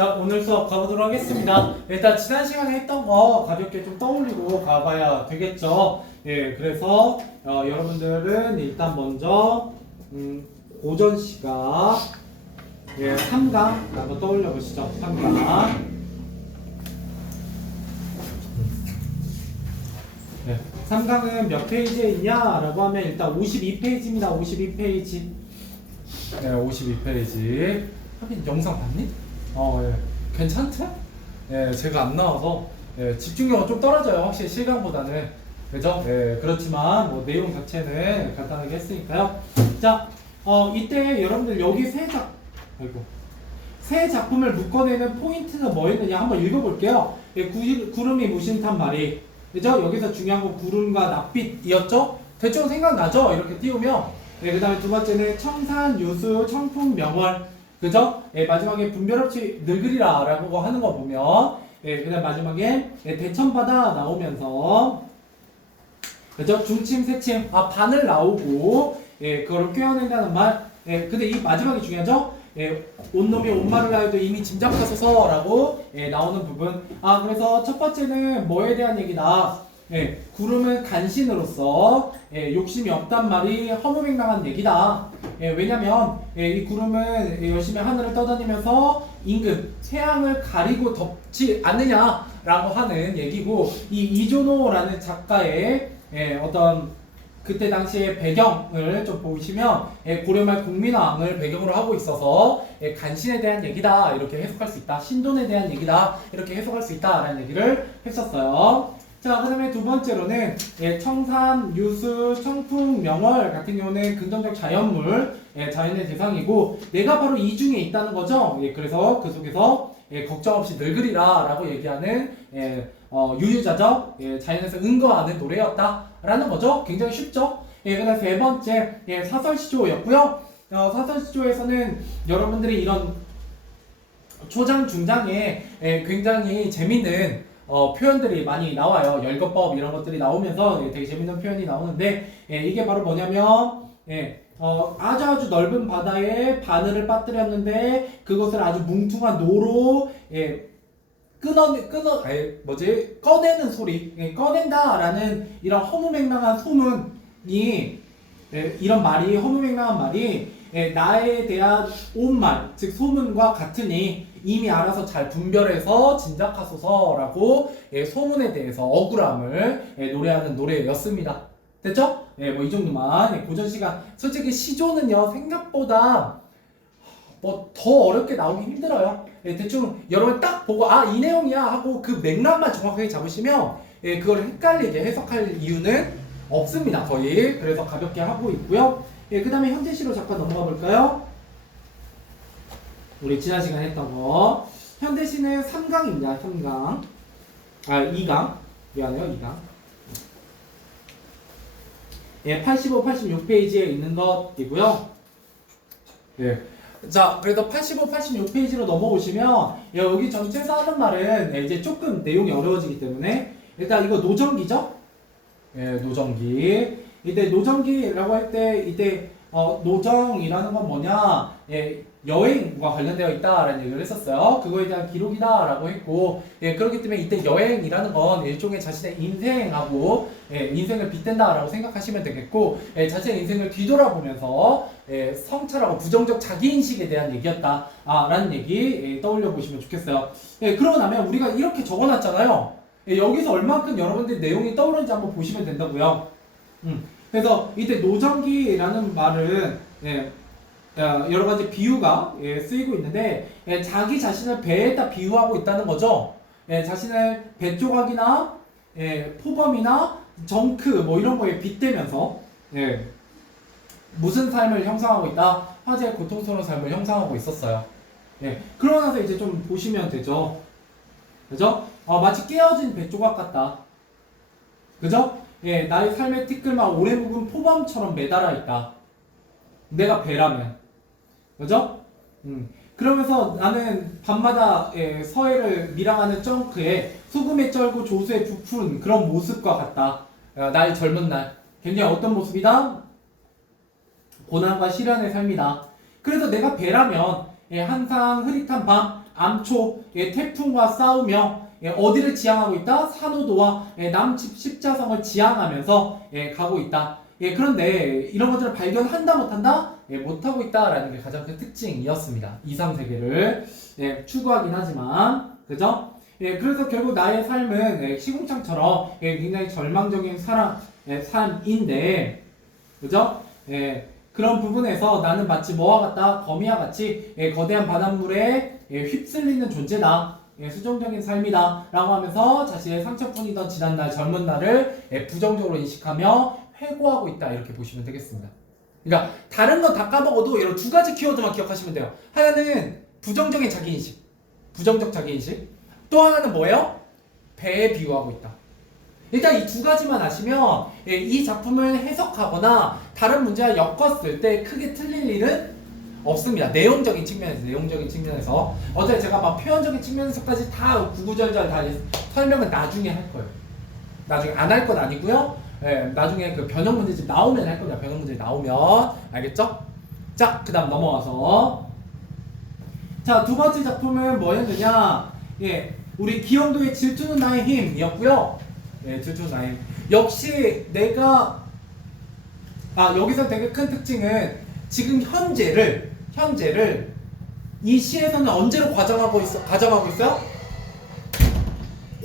자, 오늘 수업 가보도록 하겠습니다. 일단 지난 시간에 했던 거 가볍게 좀 떠올리고 가봐야 되겠죠. 예, 그래서 여러분들은 일단 먼저 고전 시각 3강 한번 떠올려 보시죠. 3강. 네, 3강은 몇 페이지에 있냐라고 하면 일단 52페이지입니다. 52페이지. 네, 52페이지. 하긴 영상 봤니? 예. 괜찮대? 예, 제가 안 나와서 집중력은 좀 떨어져요. 확실히 실강보다는. 그죠? 예, 그렇지만 뭐 내용 자체는 간단하게 했으니까요. 자, 이때 여러분들 여기 세 작품을 묶어내는 포인트가 뭐였느냐 한번 읽어볼게요. 예, 구름이 무심탄 말이. 그죠? 여기서 중요한 건 구름과 낯빛이었죠? 대충 생각나죠? 이렇게 띄우면. 예, 그 다음에 두 번째는 청산, 유수, 청풍, 명월. 그죠? 예, 마지막에 분별 없이 늙으리라 라고 하는 거 보면 예, 그 다음 마지막에 대천바다 나오면서 그죠? 중침, 새침, 반을 나오고 예, 그걸 꿰어낸다는 말. 예, 근데 이 마지막이 중요하죠? 예, 온놈이 온말을 하여도 이미 짐작하소서 라고 나오는 부분. 그래서 첫 번째는 뭐에 대한 얘기다? 예, 구름은 간신으로서 욕심이 없단 말이 허무맹랑한 얘기다. 왜냐면 이 구름은 열심히 하늘을 떠다니면서 임금 태양을 가리고 덮지 않느냐라고 하는 얘기고, 이 이조노라는 작가의 어떤 그때 당시의 배경을 좀 보시면 고려말 국민왕을 배경으로 하고 있어서 간신에 대한 얘기다 이렇게 해석할 수 있다. 신돈에 대한 얘기다 이렇게 해석할 수 있다라는 얘기를 했었어요. 자, 그 다음에 두 번째로는 청산, 유수, 청풍, 명월 같은 경우는 긍정적 자연물, 자연의 대상이고 내가 바로 이 중에 있다는 거죠. 그래서 그 속에서 걱정 없이 늙으리라 라고 얘기하는 유유자적 자연에서 은거하는 노래였다라는 거죠. 굉장히 쉽죠. 그 다음 세 번째 사설시조였고요. 사설시조에서는 여러분들이 이런 초장, 중장에 굉장히 재밌는 표현들이 많이 나와요. 열거법 이런 것들이 나오면서 되게 재밌는 표현이 나오는데 이게 바로 뭐냐면 아주 넓은 바다에 바늘을 빠뜨렸는데 그것을 아주 뭉퉁한 노로 꺼내는 소리, 꺼낸다라는 이런 허무맹랑한 소문이 이런 말이 허무맹랑한 말이 나에 대한 온 말, 즉 소문과 같으니 이미 알아서 잘 분별해서 진작하소서라고 소문에 대해서 억울함을 노래하는 노래였습니다. 됐죠? 뭐 이 정도만. 고전 시간 솔직히 시조는요 생각보다 뭐 더 어렵게 나오기 힘들어요. 대충 여러분 딱 보고 이 내용이야 하고 그 맥락만 정확하게 잡으시면 그걸 헷갈리게 해석할 이유는 없습니다. 거의. 그래서 가볍게 하고 있고요. 그 다음에 현대시로 잠깐 넘어가 볼까요? 우리 지난 시간에 했던 거. 현대시는 3강입니다. 3강. 2강. 미안해요. 2강. 85, 86페이지에 있는 것이고요. 자, 그래서 85, 86페이지로 넘어오시면 여기 전체에서 하는 말은 이제 조금 내용이 어려워지기 때문에 일단 이거 노정기죠? 노정기. 이때 노정기라고 할 때 이때 노정이라는 건 뭐냐? 여행과 관련되어 있다라는 얘기를 했었어요. 그거에 대한 기록이다라고 했고, 그렇기 때문에 이때 여행이라는 건 일종의 자신의 인생하고 인생을 빗댄다라고 생각하시면 되겠고, 자신의 인생을 뒤돌아보면서 성찰하고 부정적 자기인식에 대한 얘기였다라는 얘기 떠올려 보시면 좋겠어요. 그러고 나면 우리가 이렇게 적어놨잖아요. 여기서 얼만큼 여러분들 내용이 떠오르는지 한번 보시면 된다고요. 그래서 이때 노정기라는 말은 여러 가지 비유가 쓰이고 있는데 자기 자신을 배에다 비유하고 있다는 거죠. 자신을 배 조각이나 포범이나 정크 뭐 이런 거에 빗대면서 무슨 삶을 형상하고 있다? 화제의 고통스러운 삶을 형상하고 있었어요. 그러고 나서 이제 좀 보시면 되죠. 그죠? 마치 깨어진 배 조각 같다. 그죠? 나의 삶의 티끌만 오래 묵은 포범처럼 매달아 있다. 내가 배라면. 그죠? 그러면서 나는 밤마다 서해를 밀항하는 정크에 소금에 쩔고 조수에 부푼 그런 모습과 같다. 나의 젊은 날. 굉장히 어떤 모습이다? 고난과 시련의 삶이다. 그래서 내가 배라면 항상 흐릿한 밤, 암초, 태풍과 싸우며 어디를 지향하고 있다? 산호도와 남측 십자성을 지향하면서 가고 있다. 그런데 이런 것들을 발견한다 못한다? 못하고 있다라는 게 가장 큰 특징이었습니다. 2, 3세계를 추구하긴 하지만 그죠? 그래서 결국 나의 삶은 시궁창처럼 굉장히 절망적인 삶인데 그죠? 그런 부분에서 나는 마치 뭐와 같다? 거미와 같이 거대한 바닷물에 휩쓸리는 존재다. 수정적인 삶이다 라고 하면서 자신의 상처뿐이던 지난날 젊은 날을 부정적으로 인식하며 회고하고 있다 이렇게 보시면 되겠습니다. 그러니까 다른 건 다 까먹어도 이런 두 가지 키워드만 기억하시면 돼요. 하나는 부정적인 자기인식, 부정적 자기인식. 또 하나는 뭐예요? 배에 비유하고 있다. 일단 이 두 가지만 아시면 이 작품을 해석하거나 다른 문제와 엮었을 때 크게 틀릴 일은 없습니다. 내용적인 측면에서 어차피 제가 막 표현적인 측면에서까지 다 구구절절 다 설명은 나중에 할 거예요. 나중에 안 할 건 아니고요. 나중에 그 변형 문제집 나오면 할 겁니다. 변형 문제집 나오면 알겠죠? 자, 그다음 넘어와서 자, 두 번째 작품은 뭐였느냐? 우리 기영도의 질투는 나의 힘이었고요. 질투는 나의 힘. 역시 내가 여기서 되게 큰 특징은 지금 현재를 이 시에서는 언제로 가정하고 있어요?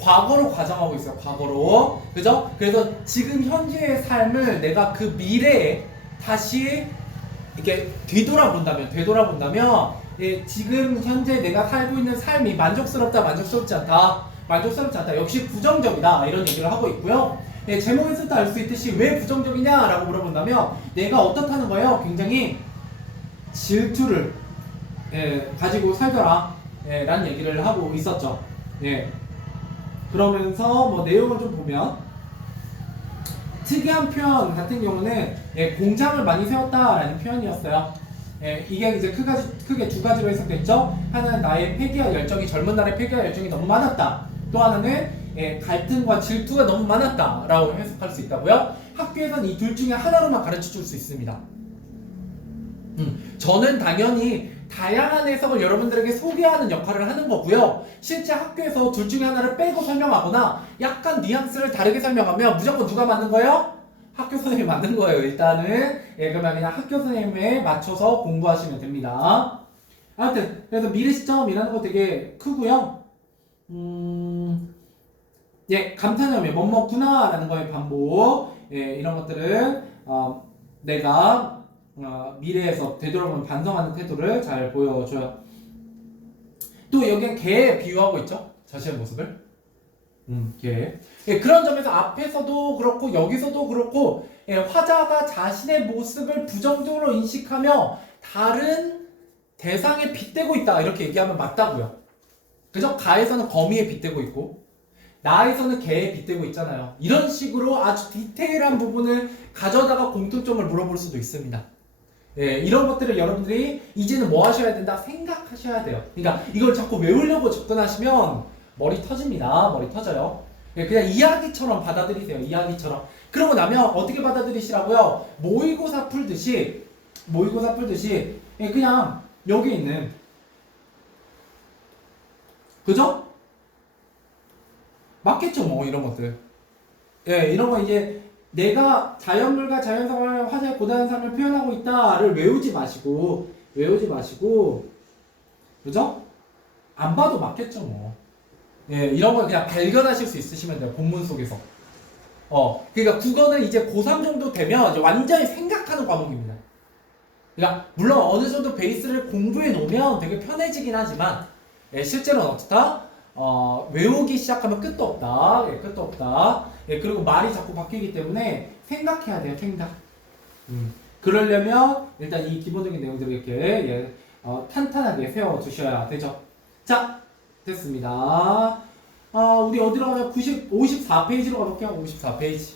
과거로 가정하고 있어요. 과거로. 그죠? 그래서 지금 현재의 삶을 내가 그 미래에 다시 이렇게 되돌아본다면 지금 현재 내가 살고 있는 삶이 만족스럽다, 만족스럽지 않다. 역시 부정적이다. 이런 얘기를 하고 있고요. 제목에서도 알 수 있듯이 왜 부정적이냐라고 물어본다면 내가 어떻다는 거예요? 굉장히 질투를 가지고 살더라 라는 얘기를 하고 있었죠. 그러면서 뭐 내용을 좀 보면 특이한 표현 같은 경우는 공장을 많이 세웠다라는 표현이었어요. 이게 이제 크게 두 가지로 해석됐죠. 하나는 나의 패기와 열정이 젊은 날의 패기와 열정이 너무 많았다. 또 하나는 갈등과 질투가 너무 많았다라고 해석할 수 있다고요. 학교에서는 이 둘 중에 하나로만 가르쳐 줄 수 있습니다. 저는 당연히 다양한 해석을 여러분들에게 소개하는 역할을 하는 거고요. 실제 학교에서 둘 중에 하나를 빼고 설명하거나 약간 뉘앙스를 다르게 설명하면 무조건 누가 맞는 거예요? 학교 선생님이 맞는 거예요. 일단은 그러면 그냥 학교 선생님에 맞춰서 공부하시면 됩니다. 아무튼 그래서 미래 시점이라는 거 되게 크고요. 감탄의 의미 뭐뭐구나 라는 거의 반복. 이런 것들은 내가 미래에서 되돌아보면 반성하는 태도를 잘 보여줘요. 또 여기에 개에 비유하고 있죠. 자신의 모습을. 개. 그런 점에서 앞에서도 그렇고 여기서도 그렇고 화자가 자신의 모습을 부정적으로 인식하며 다른 대상에 빗대고 있다 이렇게 얘기하면 맞다고요. 그죠? 가에서는 거미에 빗대고 있고 나에서는 개에 빗대고 있잖아요. 이런 식으로 아주 디테일한 부분을 가져다가 공통점을 물어볼 수도 있습니다. 이런 것들을 여러분들이 이제는 뭐 하셔야 된다? 생각하셔야 돼요. 그러니까 이걸 자꾸 외우려고 접근하시면 머리 터집니다. 머리 터져요. 그냥 이야기처럼 받아들이세요. 이야기처럼. 그러고 나면 어떻게 받아들이시라고요? 모의고사 풀듯이 그냥 여기 있는 그죠? 맞겠죠 뭐 이런 것들. 이런 거 이제 내가 자연물과 자연상황을 화자의 고단한 삶을 표현하고 있다를 외우지 마시고 그죠? 안 봐도 맞겠죠 뭐. 이런 걸 그냥 발견하실 수 있으시면 돼요. 본문 속에서. 그러니까 국어는 이제 고3 정도 되면 이제 완전히 생각하는 과목입니다. 그러니까 물론 어느 정도 베이스를 공부해 놓으면 되게 편해지긴 하지만 실제로는 어떻다? 외우기 시작하면 끝도 없다. 그리고 말이 자꾸 바뀌기 때문에 생각해야 돼요. 생각. 그러려면 일단 이 기본적인 내용들을 이렇게 탄탄하게 세워주셔야 되죠. 자, 됐습니다. 우리 어디로 가면 54페이지로 가볼게요. 54페이지.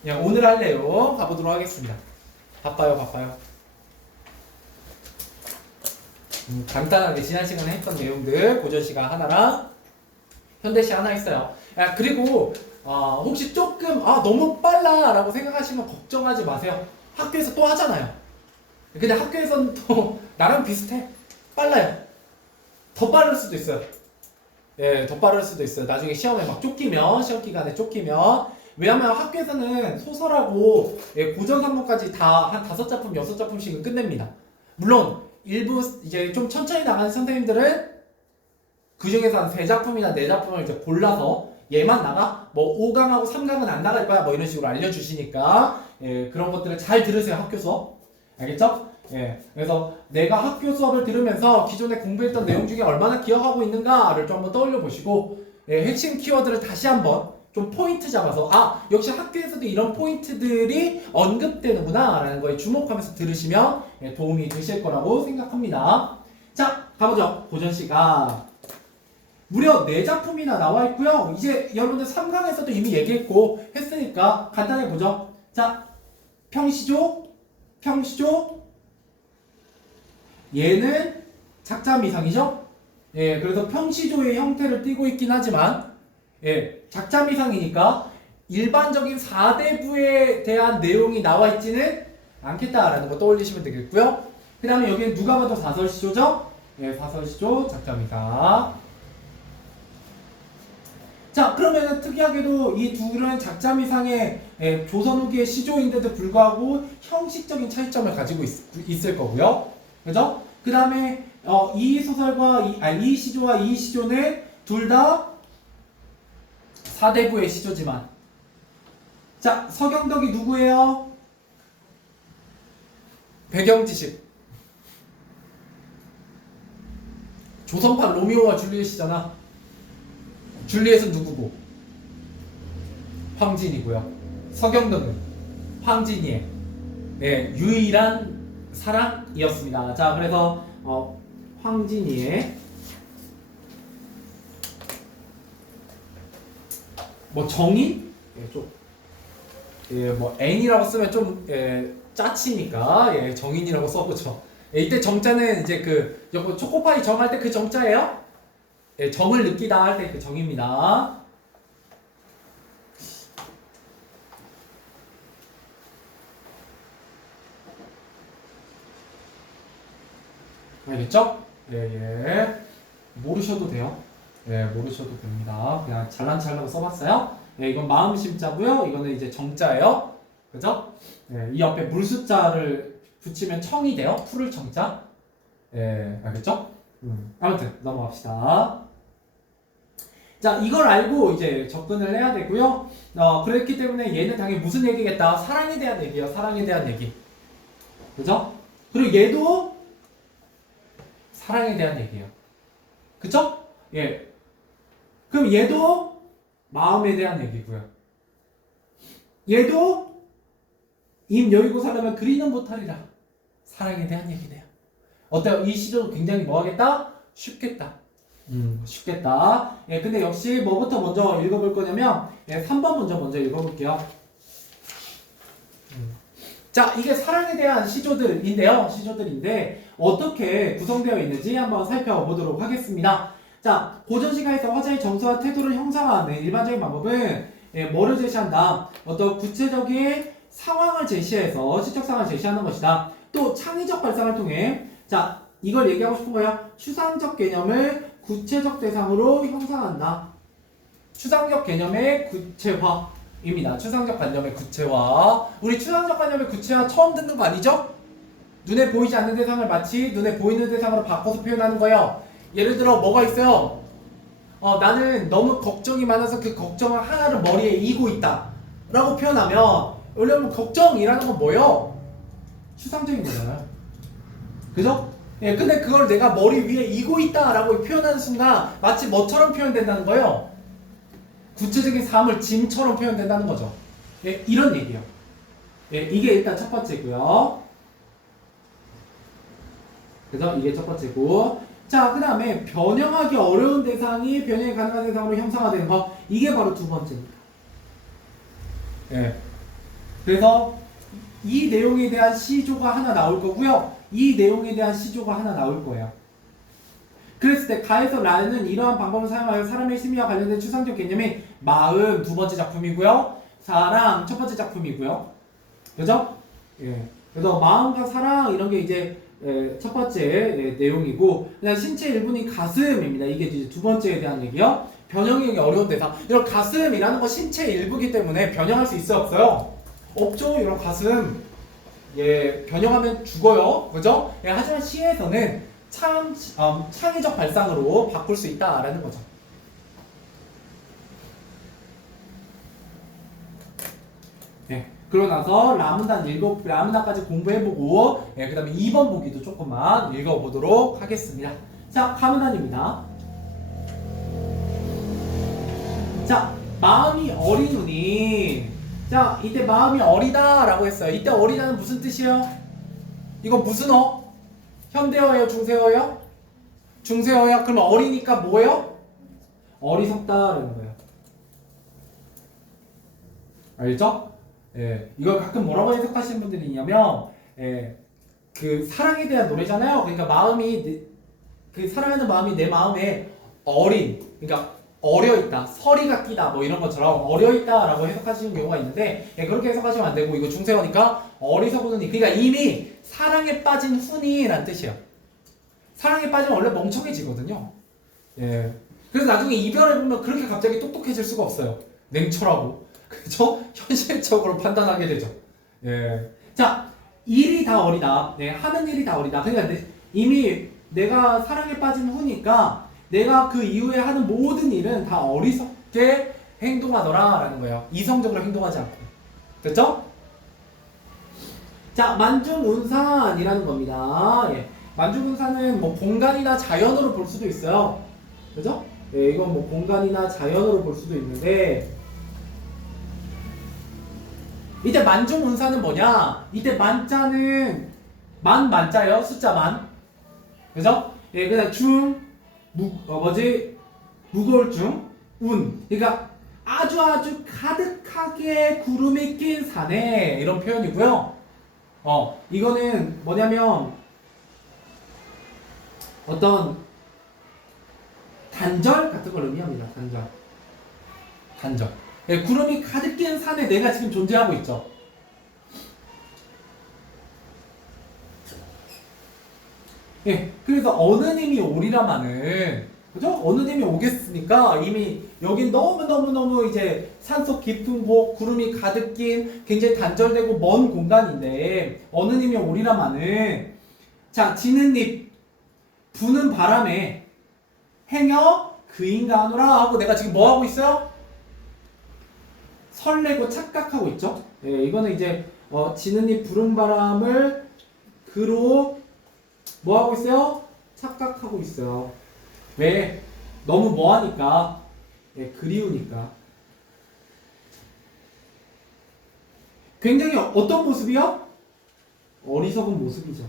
그냥 오늘 할래요. 가보도록 하겠습니다. 바빠요. 간단하게 지난 시간에 했던 내용들 고전시가 하나랑 현대시 하나 있어요. 그리고 혹시 조금 너무 빨라 라고 생각하시면 걱정하지 마세요. 학교에서 또 하잖아요. 근데 학교에서는 또 나랑 비슷해. 빨라요. 더 빠를 수도 있어요. 예, 더 빠를 수도 있어요. 나중에 시험에 막 쫓기면, 시험 기간에 쫓기면. 왜냐면 학교에서는 소설하고 예, 고전 산문까지 다 한 5작품, 6작품씩은 끝냅니다. 물론 일부 이제 좀 천천히 나가는 선생님들은 그 중에서 한 3작품이나 4작품을 이제 골라서 얘만 나가? 뭐 5강하고 3강은 안 나갈 거야? 뭐 이런 식으로 알려주시니까 예, 그런 것들을 잘 들으세요. 학교 수업. 알겠죠? 예, 그래서 내가 학교 수업을 들으면서 기존에 공부했던 내용 중에 얼마나 기억하고 있는가를 좀 한번 떠올려 보시고 예, 핵심 키워드를 다시 한번 좀 포인트 잡아서 아 역시 학교에서도 이런 포인트들이 언급되는구나 라는 거에 주목하면서 들으시면 예, 도움이 되실 거라고 생각합니다. 자 가보죠. 고전시가 무려 4작품이나 나와 있고요. 이제 여러분들 3강에서도 이미 얘기했고 했으니까 간단히 보죠. 자 평시조 얘는 작자미상이죠. 예, 그래서 평시조의 형태를 띠고 있긴 하지만 예, 작자미상이니까 일반적인 4대부에 대한 내용이 나와 있지는 않겠다라는 거 떠올리시면 되겠고요. 그 다음에 여기는 누가 봐도 사설시조죠. 예, 사설시조 작자미상. 자 그러면 특이하게도 이 둘은 작자미상의 예, 조선 후기의 시조인데도 불구하고 형식적인 차이점을 가지고 있을 거고요. 그죠? 그 다음에 이 소설과 이 시조와 이 시조는 둘 다 사대부의 시조지만 자 서경덕이 누구예요? 배경지식 조선판 로미오와 줄리엣이잖아. 줄리엣은 누구고? 황진이고요. 서경덕은 황진이의 네, 유일한 사랑이었습니다. 자, 그래서 황진이의 뭐 정인? 예, 좀 예, 뭐 N이라고 쓰면 좀 예, 짜치니까 예, 정인이라고 써보죠. 예, 이때 정자는 이제 그 초코파이 정할 때 그 정자예요. 예, 정을 느끼다 할 때 그 정입니다. 알겠죠? 예. 모르셔도 돼요. 예, 모르셔도 됩니다. 그냥 잘난 써봤어요. 예, 이건 마음 심자고요. 이거는 이제 정자예요. 그죠? 예, 이 옆에 물 숫자를 붙이면 청이 돼요. 풀을 청자. 예, 알겠죠? 아무튼 넘어갑시다. 자, 이걸 알고 이제 접근을 해야 되고요. 그랬기 때문에 얘는 당연히 무슨 얘기겠다? 사랑에 대한 얘기예요. 사랑에 대한 얘기. 그죠? 그리고 얘도 사랑에 대한 얘기예요. 그쵸? 예. 그럼 얘도 마음에 대한 얘기고요. 얘도 임여의고 살려면 그리는 못하리라. 사랑에 대한 얘기네요. 어때요? 이 시조도 굉장히 뭐하겠다? 쉽겠다. 쉽겠다. 예, 근데 역시 뭐부터 먼저 읽어볼 거냐면 예, 3번 먼저 읽어볼게요. 자, 이게 사랑에 대한 시조들인데요. 시조들인데 어떻게 구성되어 있는지 한번 살펴보도록 하겠습니다. 자, 고전시가에서 화자의 정서와 태도를 형성하는 일반적인 방법은 예, 뭐를 제시한다? 어떤 구체적인 상황을 제시해서 시적 상황을 제시하는 것이다. 또 창의적 발상을 통해 자, 이걸 얘기하고 싶은 거야. 추상적 개념을 구체적 대상으로 형성한다. 추상적 개념의 구체화입니다. 추상적 관념의 구체화. 우리 추상적 관념의 구체화 처음 듣는 거 아니죠? 눈에 보이지 않는 대상을 마치 눈에 보이는 대상으로 바꿔서 표현하는 거예요. 예를 들어 뭐가 있어요? 나는 너무 걱정이 많아서 그 걱정을 하나를 머리에 이고 있다 라고 표현하면 원래 걱정이라는 건 뭐예요? 추상적인 거잖아요. 그죠? 예, 근데 그걸 내가 머리 위에 이고 있다 라고 표현하는 순간 마치 뭐처럼 표현된다는 거예요? 구체적인 삶을 짐처럼 표현된다는 거죠. 예, 이런 얘기예요. 예, 이게 일단 첫 번째고요. 그래서 이게 첫 번째고, 자, 그 다음에 변형하기 어려운 대상이 변형이 가능한 대상으로 형상화되는 거, 이게 바로 두 번째입니다. 예. 그래서 이 내용에 대한 시조가 하나 나올 거고요. 이 내용에 대한 시조가 하나 나올 거예요. 그랬을 때 가에서 라는 이러한 방법을 사용하여 사람의 심리와 관련된 추상적 개념이 마음 두 번째 작품이고요. 사랑 첫 번째 작품이고요. 그죠? 예. 그래서 마음과 사랑 이런 게 이제 첫 번째 내용이고, 그다음 신체 일부인 가슴입니다. 이게 이제 두 번째에 대한 얘기요. 변형이 어려운 대상. 이런 가슴이라는 거 신체 일부기 때문에 변형할 수 있어요, 없어요? 없죠. 이런 가슴 변형하면 죽어요, 그죠? 하지만 시에서는 창의적 발상으로 바꿀 수 있다라는 거죠. 그러고 나서 라문단까지 공부해보고, 그 다음에 2번 보기도 조금만 읽어보도록 하겠습니다. 자, 가문단입니다. 자, 마음이 어리누니. 자, 이때 마음이 어리다라고 했어요. 이때 어리다는 무슨 뜻이에요? 이거 무슨 어? 현대어예요? 중세어예요? 중세어예요? 그러면 어리니까 뭐예요? 어리석다라는 거예요. 알죠? 이걸 가끔 뭐라고 해석하시는 분들이 있냐면, 그 사랑에 대한 노래잖아요. 그러니까 그 사랑하는 마음이 내 마음에 그러니까 어려있다, 서리가 끼다, 뭐 이런 것처럼 어려있다라고 해석하시는 경우가 있는데, 그렇게 해석하시면 안 되고, 이거 중세어니까 어리석으니, 그러니까 이미 사랑에 빠진 훈이라는 뜻이에요. 사랑에 빠지면 원래 멍청해지거든요. 그래서 나중에 이별해보면 그렇게 갑자기 똑똑해질 수가 없어요. 냉철하고. 그죠? 현실적으로 판단하게 되죠. 자, 일이 다 어리다. 하는 일이 다 어리다. 그러니까 이미 내가 사랑에 빠진 후니까 내가 그 이후에 하는 모든 일은 다 어리석게 행동하더라라는 거예요. 이성적으로 행동하지 않고. 됐죠? 자, 만중운산이라는 겁니다. 만중운산은 뭐 공간이나 자연으로 볼 수도 있어요. 그죠? 이건 뭐 공간이나 자연으로 볼 수도 있는데, 이때 만중운산은 뭐냐? 이때 만자는 만자예요. 숫자 만. 그죠? 그다음 무거울 중, 운. 그러니까 아주 가득하게 구름이 낀 산에, 이런 표현이고요. 이거는 뭐냐면 어떤 단절 같은 걸 의미합니다. 단절. 구름이 가득 낀 산에 내가 지금 존재하고 있죠. 그래서 어느 님이 오리라마는, 그죠? 어느 님이 오겠으니까 이미 여긴 너무 이제 산속 깊은 곳, 구름이 가득 낀 굉장히 단절되고 먼 공간인데, 어느 님이 오리라마는, 자, 지는 잎, 부는 바람에 행여 그 인간으라 하고, 내가 지금 뭐 하고 있어요? 설레고 착각하고 있죠. 이거는 이제 지는 잎 부는 바람을 그로 뭐 하고 있어요? 착각하고 있어요. 왜? 너무 뭐하니까, 그리우니까. 굉장히 어떤 모습이요? 어리석은 모습이죠.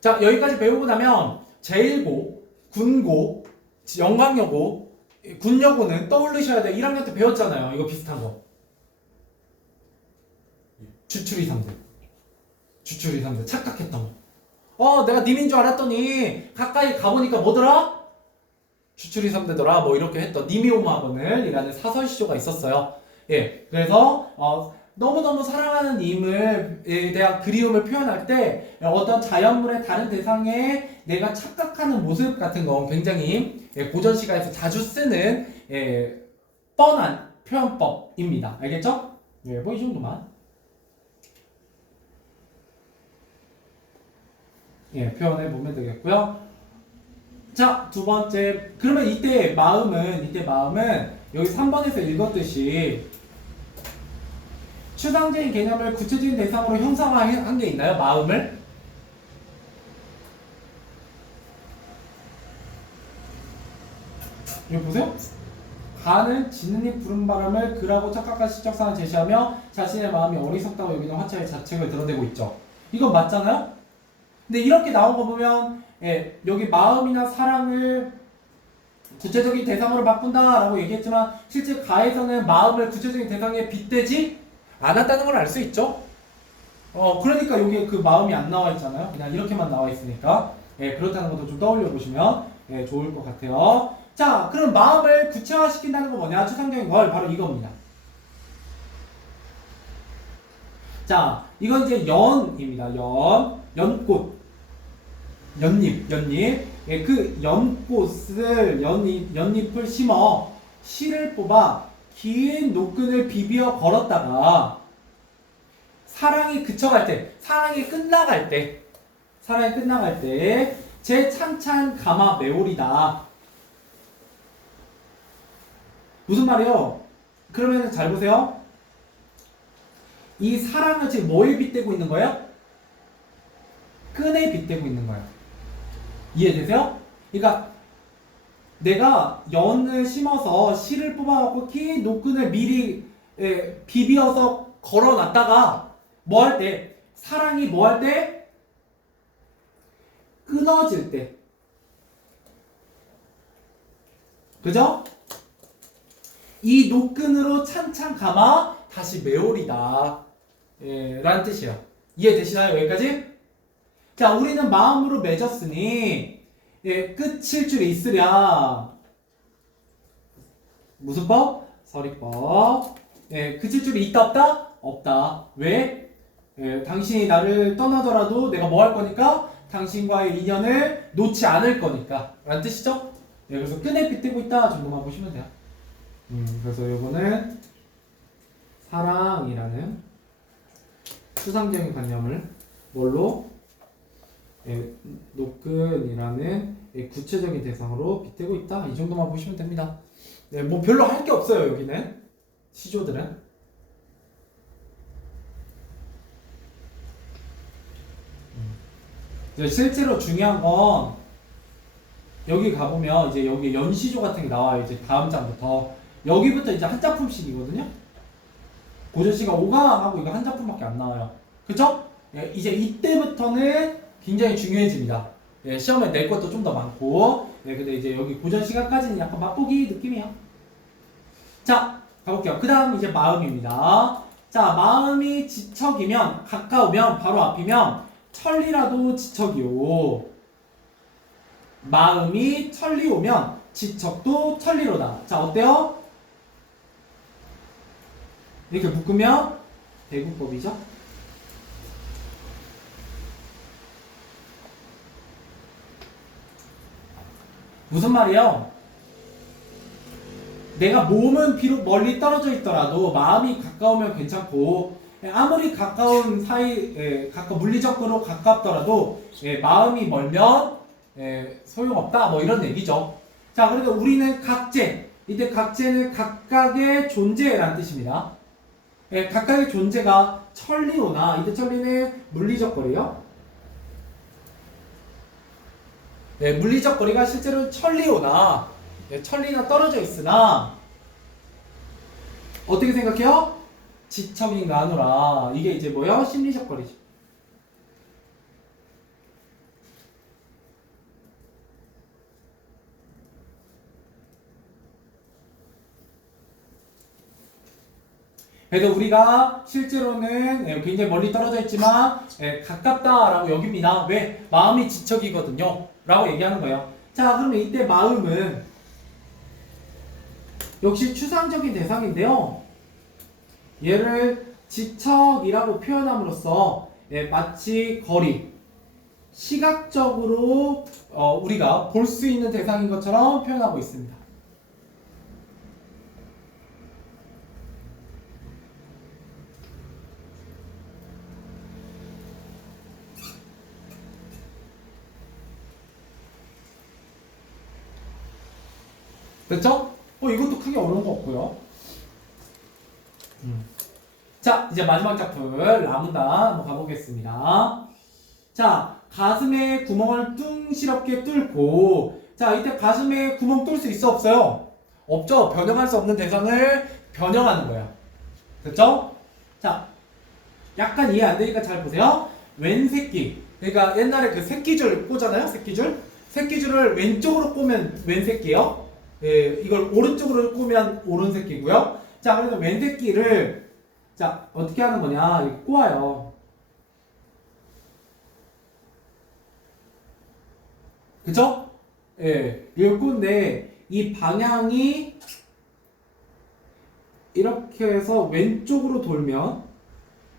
자, 여기까지 배우고 나면 제1고, 군고, 영광여고, 군여고는 떠올리셔야 돼요. 1학년 때 배웠잖아요. 이거 비슷한 거. 주출이 3대. 착각했던 거. 내가 님인 줄 알았더니 가까이 가보니까 뭐더라? 주출이 3대더라. 뭐 이렇게 했던 님이오마번을 이라는 사설시조가 있었어요. 그래서 너무너무 사랑하는 님에 대한 그리움을 표현할 때 어떤 자연물의 다른 대상에 내가 착각하는 모습 같은 건 굉장히 고전 시가에서 자주 쓰는 뻔한 표현법입니다. 알겠죠? 뭐 이 정도만 표현해 보면 되겠고요. 자, 두 번째. 그러면 이때 마음은 여기 3번에서 읽었듯이 추상적인 개념을 구체적인 대상으로 형상화한 게 있나요? 마음을? 여기 보세요. 가는 지는 잎 부른 바람을 그라고 착각한 시적상을 제시하며 자신의 마음이 어리석다고 여기는 화차의 자책을 드러내고 있죠. 이건 맞잖아요? 근데 이렇게 나온 거 보면 여기 마음이나 사랑을 구체적인 대상으로 바꾼다라고 얘기했지만 실제 가에서는 마음을 구체적인 대상에 빗대지 않았다는 걸 알 수 있죠. 그러니까 여기에 그 마음이 안 나와 있잖아요. 그냥 이렇게만 나와 있으니까 그렇다는 것도 좀 떠올려 보시면 좋을 것 같아요. 자, 그럼 마음을 구체화시킨다는 건 뭐냐? 추상적인 걸 바로 이겁니다. 자, 이건 이제 연입니다. 연꽃, 연잎. 예, 그 연꽃을 연잎을 심어 실을 뽑아 긴 노끈을 비비어 걸었다가 사랑이 그쳐갈 때, 사랑이 끝나갈 때, 제 찬찬 감아 메오리다. 무슨 말이요? 그러면 잘 보세요. 이 사랑을 지금 뭐에 빗대고 있는 거예요? 끈에 빗대고 있는 거예요. 이해되세요? 그러니까 내가 연을 심어서 실을 뽑아갖고 긴 노끈을 미리 비비어서 걸어놨다가 뭐 할 때? 사랑이 뭐 할 때? 끊어질 때. 그죠? 이 노끈으로 찬찬 감아 다시 메오리다. 라는 뜻이에요. 이해되시나요? 여기까지? 자, 우리는 마음으로 맺었으니 끝일 줄이 있으랴. 무슨 법? 서리법. 그칠 줄이 있다 없다? 없다. 왜? 당신이 나를 떠나더라도 내가 뭐 할 거니까? 당신과의 인연을 놓지 않을 거니까 라는 뜻이죠? 그래서 끈에 빗대고 있다 정도만 보시면 돼요. 그래서 요거는 사랑이라는 추상적인 관념을 뭘로? 노끈이라는 구체적인 대상으로 빗대고 있다. 이 정도만 보시면 됩니다. 뭐 별로 할 게 없어요. 여기는 시조들은. 실제로 중요한 건 여기 가보면 이제 여기 연시조 같은 게 나와요. 이제 다음 장부터 여기부터 이제 한 작품씩이거든요. 고전시가 5강하고 이거 한 작품밖에 안 나와요. 그쵸? 이제 이때부터는 굉장히 중요해집니다. 시험에 낼 것도 좀 더 많고. 근데 이제 여기 고전 시간까지는 약간 맛보기 느낌이에요. 자, 가볼게요. 그 다음 이제 마음입니다. 자, 마음이 지척이면, 가까우면, 바로 앞이면, 천리라도 지척이요. 마음이 천리 오면, 지척도 천리로다. 자, 어때요? 이렇게 묶으면, 대구법이죠? 무슨 말이에요? 내가 몸은 비록 멀리 떨어져 있더라도 마음이 가까우면 괜찮고 아무리 가까운 사이, 물리적으로 가깝더라도 마음이 멀면 소용없다 뭐 이런 얘기죠. 자, 그러니까 우리는 각재, 이때 각재는 각각의 존재라는 뜻입니다. 각각의 존재가 천리오나, 이때 천리는 물리적 거리요. 물리적 거리가 실제로 천리오나 천리나 떨어져 있으나 어떻게 생각해요? 지척인가 하노라. 이게 이제 뭐야? 심리적 거리죠. 그래서 우리가 실제로는 굉장히 멀리 떨어져 있지만 가깝다라고 여깁니다. 왜? 마음이 지척이거든요. 라고 얘기하는 거예요. 자, 그러면 이때 마음은 역시 추상적인 대상인데요. 얘를 지척이라고 표현함으로써 마치 거리, 시각적으로 우리가 볼 수 있는 대상인 것처럼 표현하고 있습니다. 됐죠? 이것도 크게 어려운 거 없고요. 자, 이제 마지막 작품 라문다 한번 가보겠습니다. 자, 가슴에 구멍을 뚱시럽게 뚫고, 자, 이때 가슴에 구멍 뚫을 수 있어 없어요? 없죠. 변형할 수 없는 대상을 변형하는 거예요. 됐죠? 자, 약간 이해 안 되니까 잘 보세요. 왼 새끼, 그러니까 옛날에 그 새끼줄 꽂잖아요. 새끼줄을 왼쪽으로 꼬면 왼 새끼예요. 이걸 오른쪽으로 꼬면 오른 새끼고요. 자, 그래서 왼 새끼를 자, 어떻게 하는 거냐? 이렇게 꼬아요. 그쵸? 이걸 꼬는데 이 방향이 이렇게 해서 왼쪽으로 돌면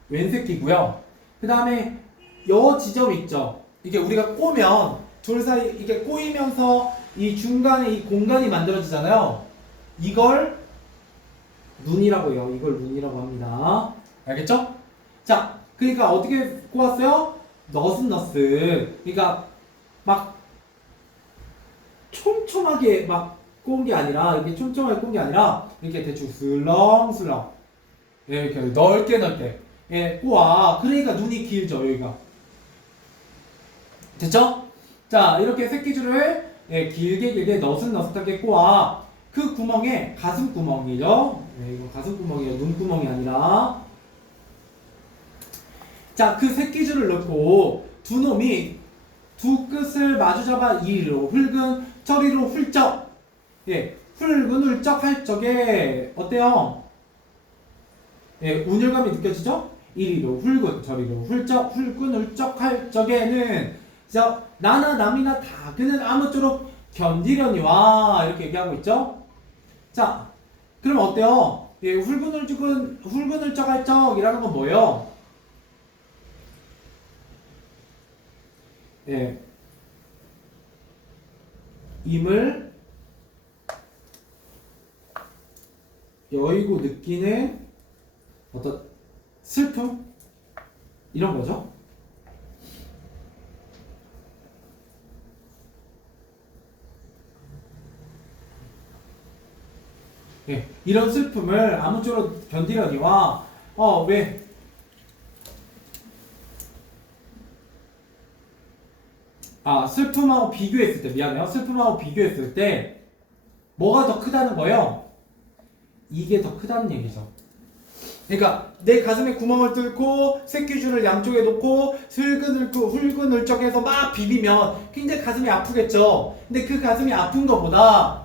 왼새끼고요. 그 다음에 여 지점 있죠. 이게 우리가 꼬면 둘 사이 이게 꼬이면서 이 중간에 이 공간이 만들어지잖아요. 이걸 눈이라고 해요. 이걸 눈이라고 합니다. 알겠죠? 자, 그러니까 어떻게 꼬았어요? 너스너스. 그러니까 막 촘촘하게 막 꼬은 게 아니라 이렇게 촘촘하게 꼬은 게 아니라 이렇게 대충 슬렁슬렁 이렇게 넓게 예, 꼬아. 그러니까 눈이 길죠. 여기가 됐죠? 자, 이렇게 새끼줄을 예, 길게 너슷너슷하게 꼬아. 그 구멍에 가슴 구멍이죠. 네, 이거 가슴 구멍이에요. 눈 구멍이 아니라. 자, 그 새끼줄을 넣고 두 놈이 두 끝을 마주 잡아 이리로 훑은 저리로 훌쩍. 예, 훑은 훌쩍 할 적에 어때요? 예, 운율감이 느껴지죠? 이리로 훑은 저리로 훌쩍 훌쩍 할 적에는 나나 남이나 다 그는 아무쪼록 견디려니와 이렇게 얘기하고 있죠? 자, 그럼 어때요? 예, 훌근훌쩍 할 적이라는 건 뭐예요? 예, 임을 여의고 느끼는 어떤 슬픔? 이런 거죠? 예, 이런 슬픔을 아무쪼록 견디려니와 왜 슬픔하고 비교했을 때 미안해요. 슬픔하고 비교했을 때 뭐가 더 크다는 거예요? 이게 더 크다는 얘기죠. 그러니까 내 가슴에 구멍을 뚫고 새끼줄을 양쪽에 놓고 훌근훌쩍해서 막 비비면 굉장히 가슴이 아프겠죠. 근데 그 가슴이 아픈 것보다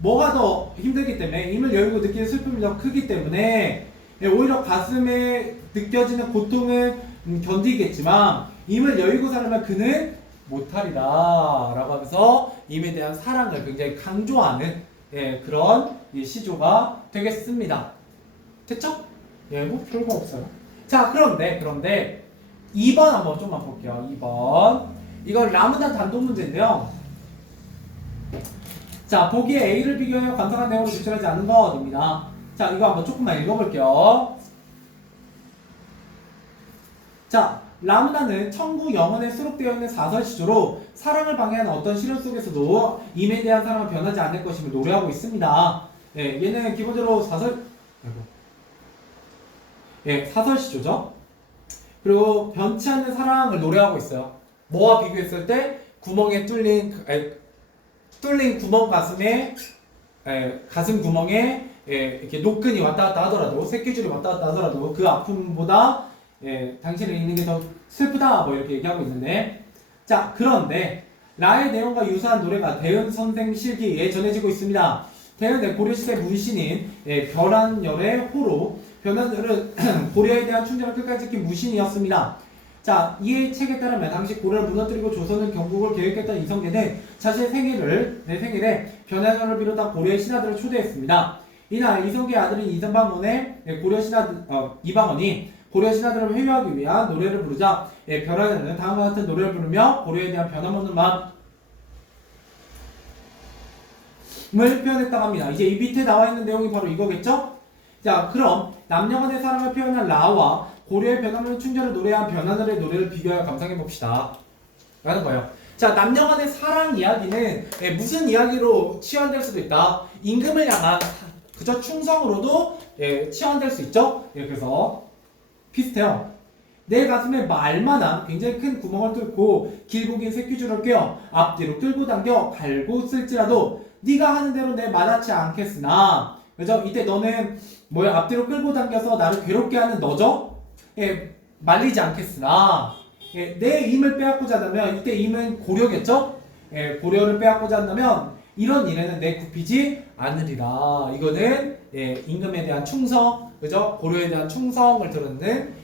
뭐가 더 힘들기 때문에 임을 열고 느끼는 슬픔이 더 크기 때문에 오히려 가슴에 느껴지는 고통은 견디겠지만 임을 열고 살면 그는 못하리라 라고 하면서 임에 대한 사랑을 굉장히 강조하는 그런 시조가 되겠습니다. 됐죠? 예, 뭐 별거 없어요. 자, 그런데 2번 한번 좀만 볼게요. 2번 이건 라므다 단독 문제인데요. 자, 보기에 A를 비교하여 감상한 내용으로 제출하지 않은 것입니다. 자, 이거 한번 조금만 읽어볼게요. 자, 라므다는 천국 영혼에 수록되어 있는 사설시조로 사랑을 방해하는 어떤 시련 속에서도 임에 대한 사랑은 변하지 않을 것임을 노래하고 있습니다. 예, 얘는 기본적으로 사설시조죠. 그리고 변치 않는 사랑을 노래하고 있어요. 뭐와 비교했을 때 구멍에 뚫린 구멍 가슴에 가슴 구멍에 이렇게 노끈이 왔다 갔다 하더라도 새끼줄이 왔다 갔다 하더라도 그 아픔보다 당신을 잃는 게 더 슬프다 뭐 이렇게 얘기하고 있는데 자 그런데 라의 내용과 유사한 노래가 대은 선생 실기에 전해지고 있습니다. 대은 고려시대 문신인 별안열의 호로 별안열은 고려에 대한 충정을 끝까지 지킨 무신이었습니다. 자, 이 책에 따르면 당시 고려를 무너뜨리고 조선은 경국을 계획했던 이성계는 자신의 생일에 변안열을 비롯한 고려의 신하들을 초대했습니다. 이날 이성계의 아들인 이방원의 이방원이 고려 신하들을 회유하기 위한 노래를 부르자 별안열은 다음과 같은 노래를 부르며 고려에 대한 변함없는 마음을 표현했다고 합니다. 이제 이 밑에 나와 있는 내용이 바로 이거겠죠? 자, 그럼 남녀간의 사랑을 표현한 라와 고려의 변함없는 충절을 노래한 변안열의 노래를 비교하여 감상해 봅시다. 라는 거예요. 자, 남녀간의 사랑 이야기는 무슨 이야기로 치환될 수도 있다. 임금을 향한 그저 충성으로도 치환될 수 있죠. 그래서 비슷해요. 내 가슴에 말만한 굉장히 큰 구멍을 뚫고 길고 긴 새끼줄을 꿰어 앞뒤로 끌고 당겨 갈고 쓸지라도 네가 하는 대로 내 마다치 않겠으나 그죠? 이때 너는 앞뒤로 끌고 당겨서 나를 괴롭게 하는 너죠? 말리지 않겠으나 내 임을 빼앗고자 한다면 이때 임은 고려겠죠? 고려를 빼앗고자 한다면 이런 일에는 내 굽히지 않으리라. 이거는 임금에 대한 충성, 그죠? 고려에 대한 충성을 드러내는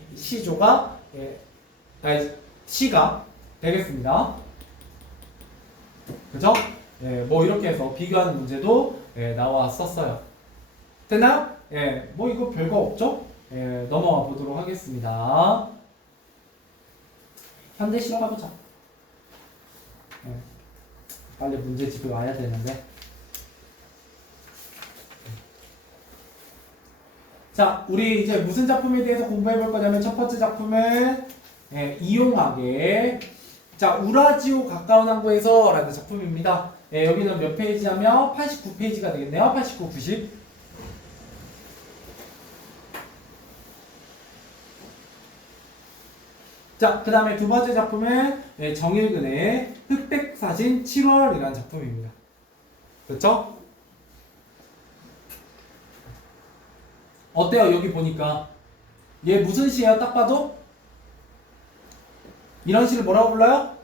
시가 되겠습니다. 그죠? 예, 뭐 이렇게 해서 비교하는 문제도 예, 나왔었어요. 됐나요? 예, 뭐 이거 별거 없죠? 예, 넘어가 보도록 하겠습니다. 현대시로 가보자. 예, 빨리 문제 집에 와야 되는데. 자, 우리 이제 무슨 작품에 대해서 공부해 볼 거냐면 첫 번째 작품은 예, 이용하게 자, 우라지오 가까운 항구에서 라는 작품입니다. 예, 여기는 몇 페이지냐면 89페이지가 되겠네요. 89, 90. 자, 그 다음에 두 번째 작품은 예, 정일근의 흑백사진 7월이라는 작품입니다. 그렇죠? 어때요? 여기 보니까 얘 무슨 시예요? 딱 봐도? 이런 시를 뭐라고 불러요?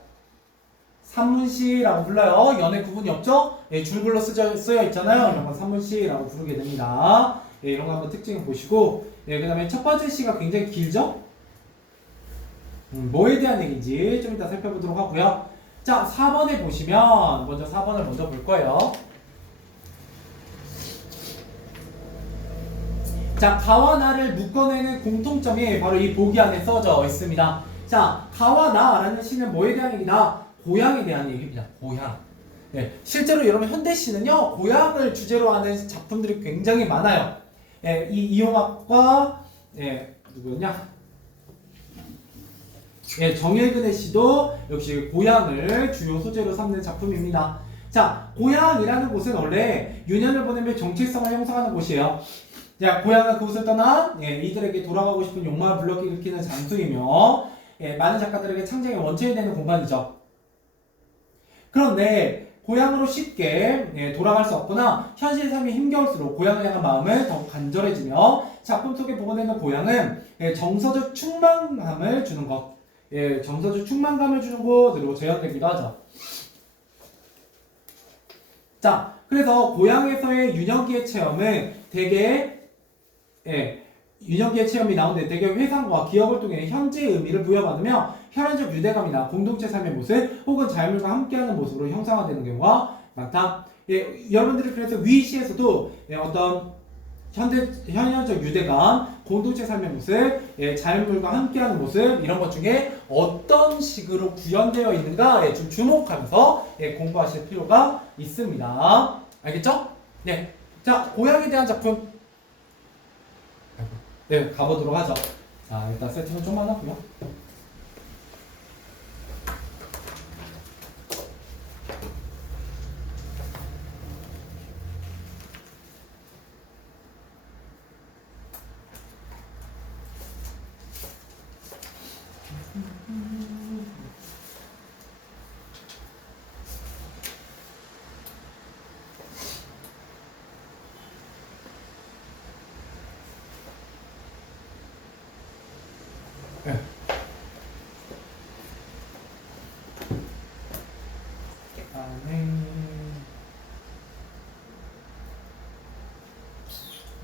산문시라고 불러요. 연애 구분이 없죠? 예, 줄글로 쓰여 있잖아요. 이런 건 산문시라고 부르게 됩니다. 예, 이런 거 한번 특징을 보시고 예, 그 다음에 첫 번째 시가 굉장히 길죠? 뭐에 대한 얘기인지 좀 이따 살펴보도록 하고요. 자, 4번에 보시면 먼저 4번을 먼저 볼 거예요. 자, 가와 나를 묶어내는 공통점이 바로 이 보기 안에 써져 있습니다. 자, 가와 나라는 시는 뭐에 대한 얘기다? 고향에 대한 얘기입니다. 고향. 네, 실제로 여러분 현대시는요, 고향을 주제로 하는 작품들이 굉장히 많아요. 네, 이 이용학과 누구였냐? 예, 정일근의 시도 역시 고향을 주요 소재로 삼는 작품입니다. 자, 고향이라는 곳은 원래 유년을 보내며 정체성을 형성하는 곳이에요. 자, 고향은 그곳을 떠나 이들에게 돌아가고 싶은 욕망을 불러일으키는 장소이며 많은 작가들에게 창작의 원천이 되는 공간이죠. 그런데 고향으로 쉽게 돌아갈 수 없거나 현실 삶이 힘겨울수록 고향을 향한 마음은 더욱 간절해지며 작품 속에 복원되는 고향은 정서적 충만감을 주는 것, 정서적 충만감을 주는 곳으로 재현되기도 하죠. 자, 그래서 고향에서의 윤혁기의 체험은 되게 윤혁기의 체험이 나오는데 되게 회상과 기억을 통해 현재의 의미를 부여받으며 혈연적 유대감이나 공동체 삶의 모습 혹은 자연물과 함께하는 모습으로 형상화되는 경우가 많다. 여러분들이 그래서 위시에서도 어떤 현현적 유대감, 공동체 삶의 모습, 자연물과 함께하는 모습 이런 것 중에 어떤 식으로 구현되어 있는가에 좀 주목하면서 공부하실 필요가 있습니다. 알겠죠? 네. 자, 고향에 대한 작품 가보도록 하죠. 자, 일단 세팅을 좀 하고요.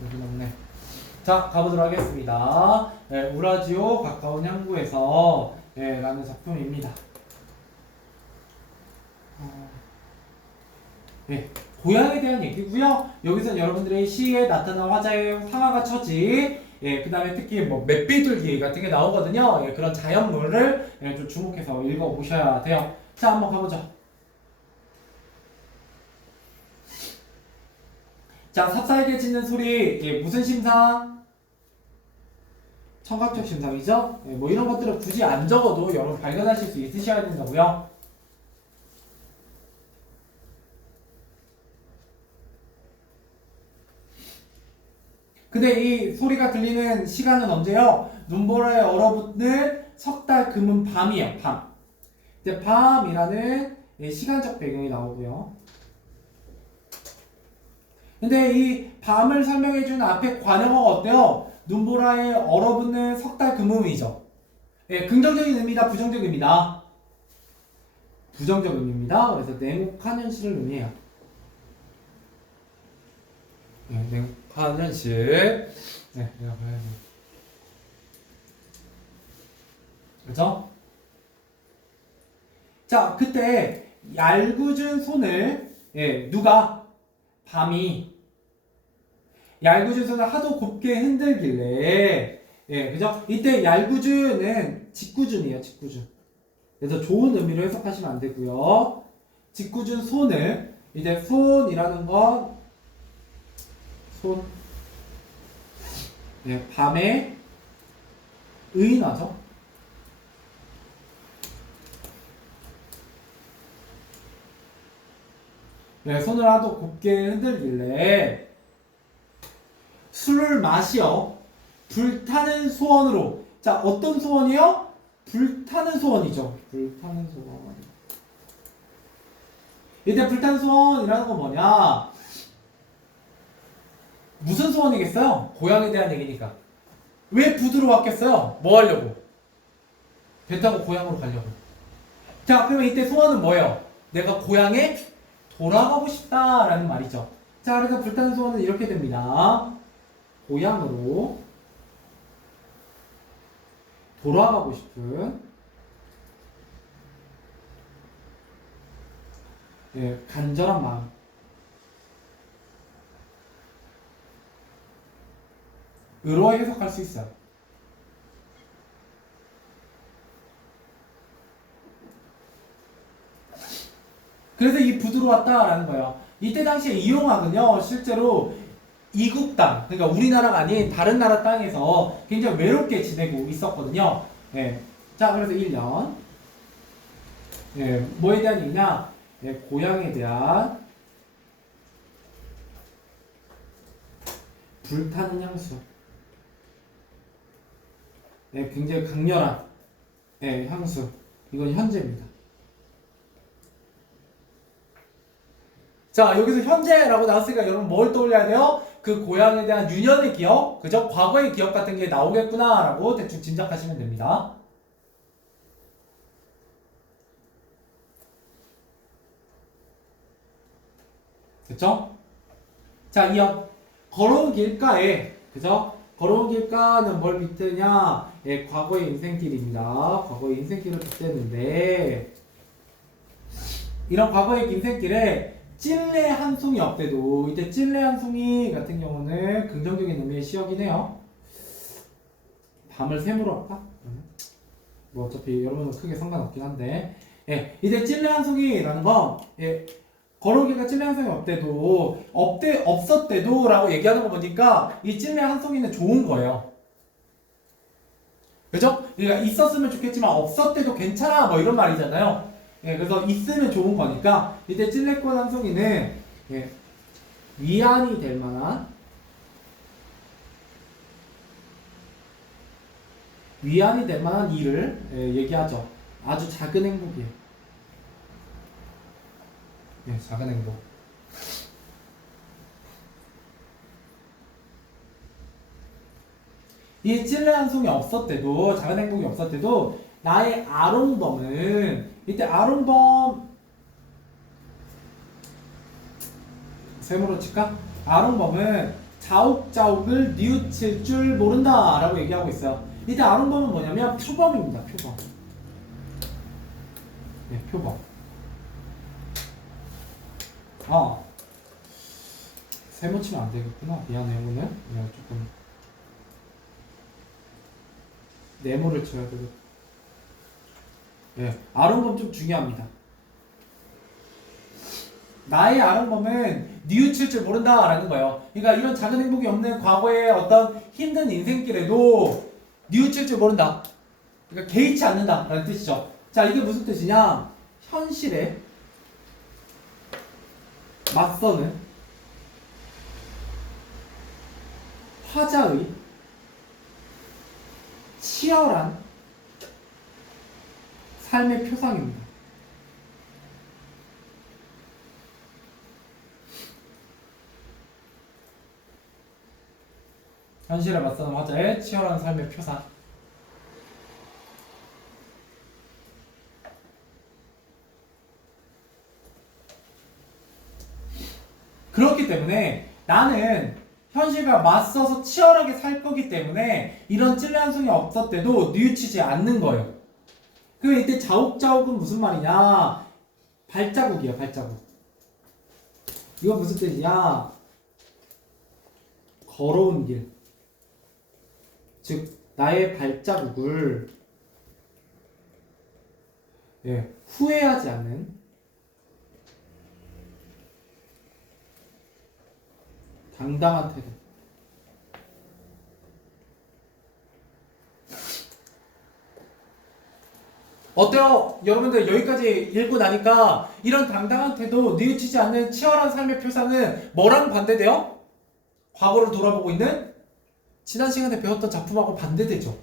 여기 없네. 자, 가보도록 하겠습니다. 우라지오 가까운 항구에서 라는 작품입니다. 고향에 대한 얘기고요. 여기서 여러분들의 시에 나타난 화자의 상하가 처지, 그 다음에 특히 뭐 맷비둘기 같은 게 나오거든요. 그런 자연물을 좀 주목해서 읽어보셔야 돼요. 자, 한번 가보죠. 자, 삽살개 짖는 소리, 무슨 심상? 청각적 심상이죠? 뭐 이런 것들은 굳이 안 적어도 여러분 발견하실 수 있으셔야 된다고요. 근데 이 소리가 들리는 시간은 언제요? 눈보라에 얼어붙는 석 달 금은 밤이에요. 밤. 이제 밤이라는 시간적 배경이 나오고요. 근데 이 밤을 설명해주는 앞에 관용어가 어때요? 눈보라에 얼어붙는 석 달 금음이죠. 긍정적인 의미다, 부정적인 의미다. 부정적 의미입니다. 그래서 냉혹한 현실을 의미해요. 냉혹한 현실. 내가 봐야지. 그죠? 자, 그때 얄궂은 손을 예, 누가? 밤이 얄구주선을 하도 곱게 흔들길래 예, 그죠? 이때 얄구주는 직구준이에요, 직구준. 그래서 좋은 의미로 해석하시면 안 되고요. 직구준 손을 이제 손이라는 건 손, 예, 밤에 의인화죠. 네, 손을 하도 곱게 흔들길래 술을 마시어 불타는 소원으로. 자, 어떤 소원이요? 불타는 소원이죠. 불타는 소원. 이때 불타는 소원이라는 건 뭐냐? 무슨 소원이겠어요? 고향에 대한 얘기니까. 왜 부두로 왔겠어요? 뭐 하려고? 배 타고 고향으로 가려고. 자, 그러면 이때 소원은 뭐예요? 내가 고향에 돌아가고 싶다라는 말이죠. 자, 그래서 불타는 소원은 이렇게 됩니다. 고향으로 돌아가고 싶은 예, 간절한 마음. 으로 해석할 수 있어요. 그래서 이 부두로 왔다라는 거예요. 이때 당시에 이용학은요, 실제로 이국 땅, 그러니까 우리나라가 아닌 다른 나라 땅에서 굉장히 외롭게 지내고 있었거든요. 예. 자, 그래서 1년. 예, 뭐에 대한 얘기냐? 예, 고향에 대한 불타는 향수. 예, 굉장히 강렬한 예, 향수. 이건 현재입니다. 자, 여기서 현재라고 나왔으니까 여러분 뭘 떠올려야 돼요? 그 고향에 대한 유년의 기억, 그죠? 과거의 기억 같은 게 나오겠구나라고 대충 짐작하시면 됩니다. 됐죠? 자, 이어 걸어온 길가에, 그죠? 걸어온 길가는 뭘 빗대냐? 예, 과거의 인생길입니다. 과거의 인생길을 빗대는데 이런 과거의 인생길에 찔레 한 송이 없대도 이때 찔레 한 송이 같은 경우는 긍정적인 의미의 시역이긴 해요. 밤을 샘으로 할까? 뭐 어차피 여러분은 크게 상관없긴 한데 예, 이제 찔레 한 송이라는 건 예, 걸어오기가 찔레 한 송이 없었대도 라고 얘기하는 거 보니까 이 찔레 한 송이는 좋은 거예요. 그죠? 그러니까 있었으면 좋겠지만 없었대도 괜찮아 뭐 이런 말이잖아요. 예, 그래서 있으면 좋은 거니까 이때 찔레꽃 한 송이는 예, 위안이 될 만한 일을 예, 얘기하죠. 아주 작은 행복이에요. 예, 작은 행복. 이 찔레 한 송이 없었대도 작은 행복이 없었대도 나의 아롱범은 이때 아롱범 세모로 칠까? 아롱범은 자욱자욱을 뉘우칠 줄 모른다 라고 얘기하고 있어요. 이때 아롱범은 뭐냐면 표범입니다. 표범. 네, 표범. 세모 치면 안 되겠구나. 미안해 오늘. 그냥 조금 네모를 쳐야 되겠다. 네, 아롱범 좀 중요합니다. 나의 아롱범은 뉘우칠 줄 모른다라는 거예요. 그러니까 이런 작은 행복이 없는 과거의 어떤 힘든 인생길에도 뉘우칠 줄 모른다. 그러니까 개의치 않는다라는 뜻이죠. 자, 이게 무슨 뜻이냐? 현실에 맞서는 화자의 치열한 삶의 표상입니다. 현실에 맞서는 화자의 치열한 삶의 표상. 그렇기 때문에 나는 현실과 맞서서 치열하게 살 거기 때문에 이런 찔레 한 송이 없었대도 뉘우치지 않는 거예요. 그 이때 자욱자욱은 무슨 말이냐? 발자국이에요, 발자국. 이건 무슨 뜻이냐? 걸어온 길. 즉 나의 발자국을 후회하지 않는 당당한 태도. 어때요? 여러분들 여기까지 읽고 나니까 이런 당당한 태도, 뉘우치지 않는 치열한 삶의 표상은 뭐랑 반대돼요? 과거를 돌아보고 있는 지난 시간에 배웠던 작품하고 반대되죠.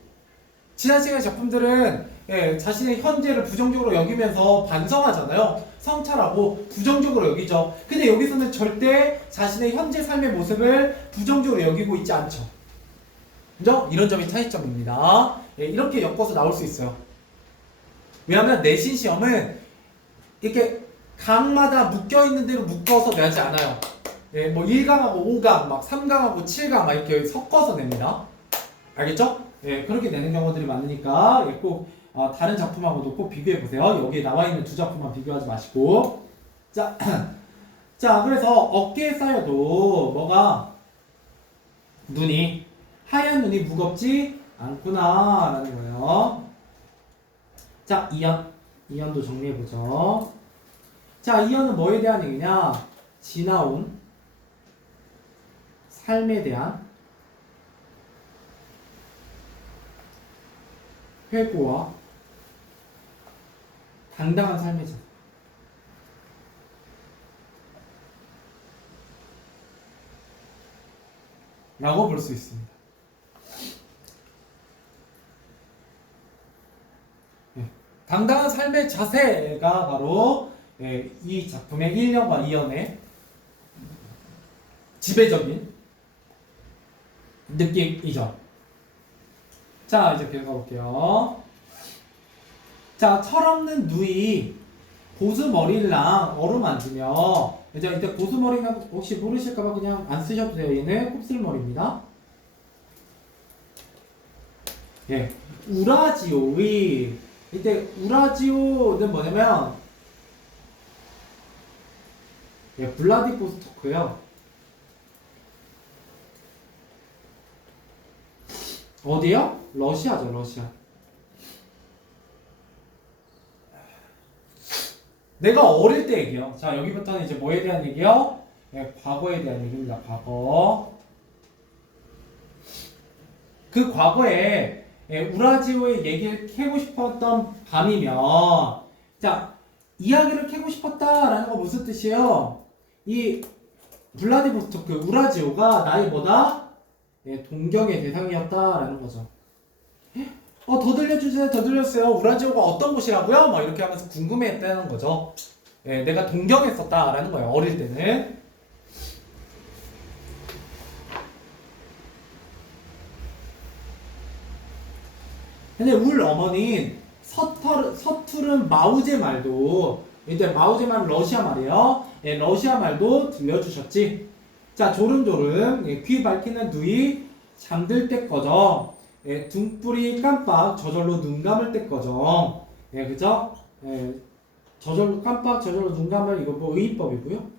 지난 시간의 작품들은 자신의 현재를 부정적으로 여기면서 반성하잖아요. 성찰하고 부정적으로 여기죠. 근데 여기서는 절대 자신의 현재 삶의 모습을 부정적으로 여기고 있지 않죠. 그죠? 이런 점이 차이점입니다. 이렇게 엮어서 나올 수 있어요. 왜냐하면 내신 시험은 이렇게 강마다 묶여있는 대로 묶어서 내지 않아요. 뭐 1강하고 5강, 막 3강하고 7강 막 이렇게 섞어서 냅니다. 알겠죠? 그렇게 내는 경우들이 많으니까 꼭 다른 작품하고도 꼭 비교해보세요. 여기에 나와있는 두 작품만 비교하지 마시고. 자, 자, 그래서 어깨에 쌓여도 뭐가 눈이 하얀 눈이 무겁지 않구나 라는 거예요. 자, 2연도 정리해보죠. 자, 2연은 뭐에 대한 얘기냐? 지나온 삶에 대한 회고와 당당한 삶의 자세 라고 볼 수 있습니다. 당당한 삶의 자세가 바로 이 작품의 1년과 2년의 지배적인 느낌이죠. 자, 이제 계속 가볼게요. 자, 철없는 누이 고스머리랑 어루만지며, 이제 이때 고스머리는 혹시 모르실까봐 그냥 안 쓰셔도 돼요. 얘는 곱슬머리입니다. 우라지오의 이때 우라지오는 뭐냐면 블라디보스토크요. 어디요? 러시아죠, 러시아. 내가 어릴 때 얘기요. 자, 여기부터는 이제 뭐에 대한 얘기요? 과거에 대한 얘기입니다. 과거. 그 과거에 우라지오의 얘기를 캐고 싶었던 밤이면, 자, 이야기를 캐고 싶었다라는 거 무슨 뜻이에요? 이 블라디보스토크 우라지오가 나의 뭐다? 동경의 대상이었다라는 거죠. 더 들려주세요. 더 들려주세요. 우라지오가 어떤 곳이라고요? 막 이렇게 하면서 궁금해했다는 거죠. 내가 동경했었다라는 거예요. 어릴 때는. 근데 울 어머니는 서투른 마우제 말도, 이때 마우제 말은 러시아 말이에요. 러시아 말도 들려주셨지. 자, 조름조름 귀 밝히는 누이 잠들 때 꺼정, 등불이 깜빡 저절로 눈 감을 때 꺼정. 그죠? 저절로 깜빡 저절로 눈 감을, 이거 뭐 의의법이고요.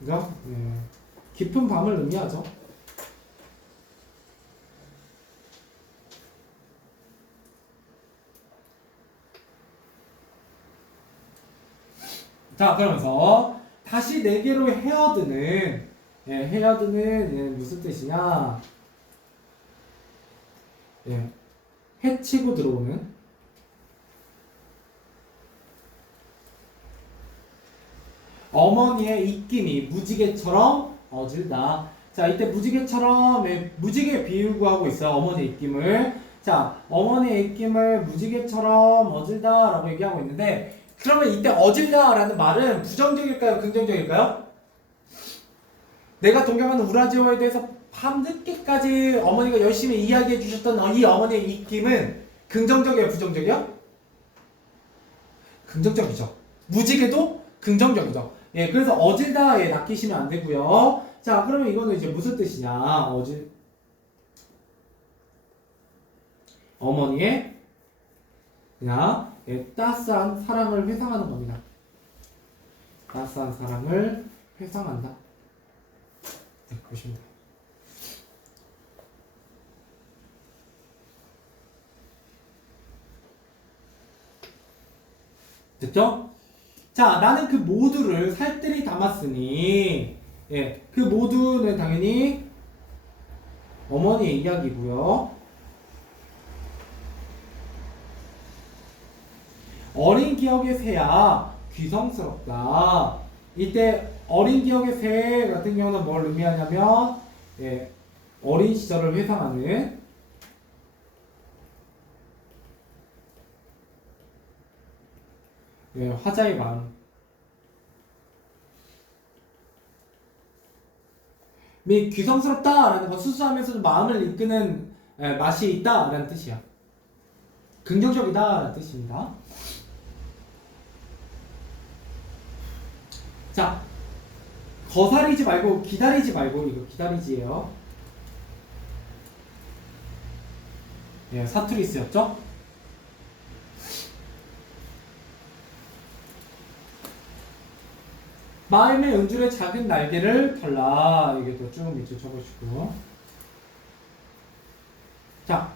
그죠? 깊은 밤을 의미하죠. 자, 그러면서 다시 내게로 헤어드는, 헤어드는 무슨 뜻이냐? 해치고 들어오는 어머니의 입김이 무지개처럼 어질다. 자, 이때 무지개처럼, 무지개 비유고 하고 있어요. 어머니의 입김을. 자, 어머니의 입김을 무지개처럼 어질다 라고 얘기하고 있는데, 그러면 이때 어질다라는 말은 부정적일까요? 긍정적일까요? 내가 동경하는 우라지오에 대해서 밤늦게까지 어머니가 열심히 이야기해 주셨던 이 어머니의 입김은 긍정적이에요? 부정적이에요? 긍정적이죠. 무지개도 긍정적이죠. 그래서 어질다에 낚이시면 안 되고요. 자, 그러면 이거는 이제 무슨 뜻이냐? 어머니의 그냥 따스한 사랑을 회상하는 겁니다. 따스한 사랑을 회상한다. 네, 보시면 돼요. 됐죠? 자, 나는 그 모두를 살뜰히 담았으니, 예, 그 모두는 당연히 어머니의 이야기고요. 어린 기억의 새야 귀성스럽다. 이때 어린 기억의 새 같은 경우는 뭘 의미하냐면, 예, 어린 시절을 회상하는, 예, 화자의 마음. 미 귀성스럽다라는 거 수수하면서도 마음을 이끄는, 예, 맛이 있다라는 뜻이야. 긍정적이다라는 뜻입니다. 자, 거사리지 말고 기다리지 말고, 이거 기다리지예요. 예, 사투리 쓰였죠? 마음의 은줄의 작은 날개를 털라. 이게 또 쭉 밑줄 쳐보시고. 자,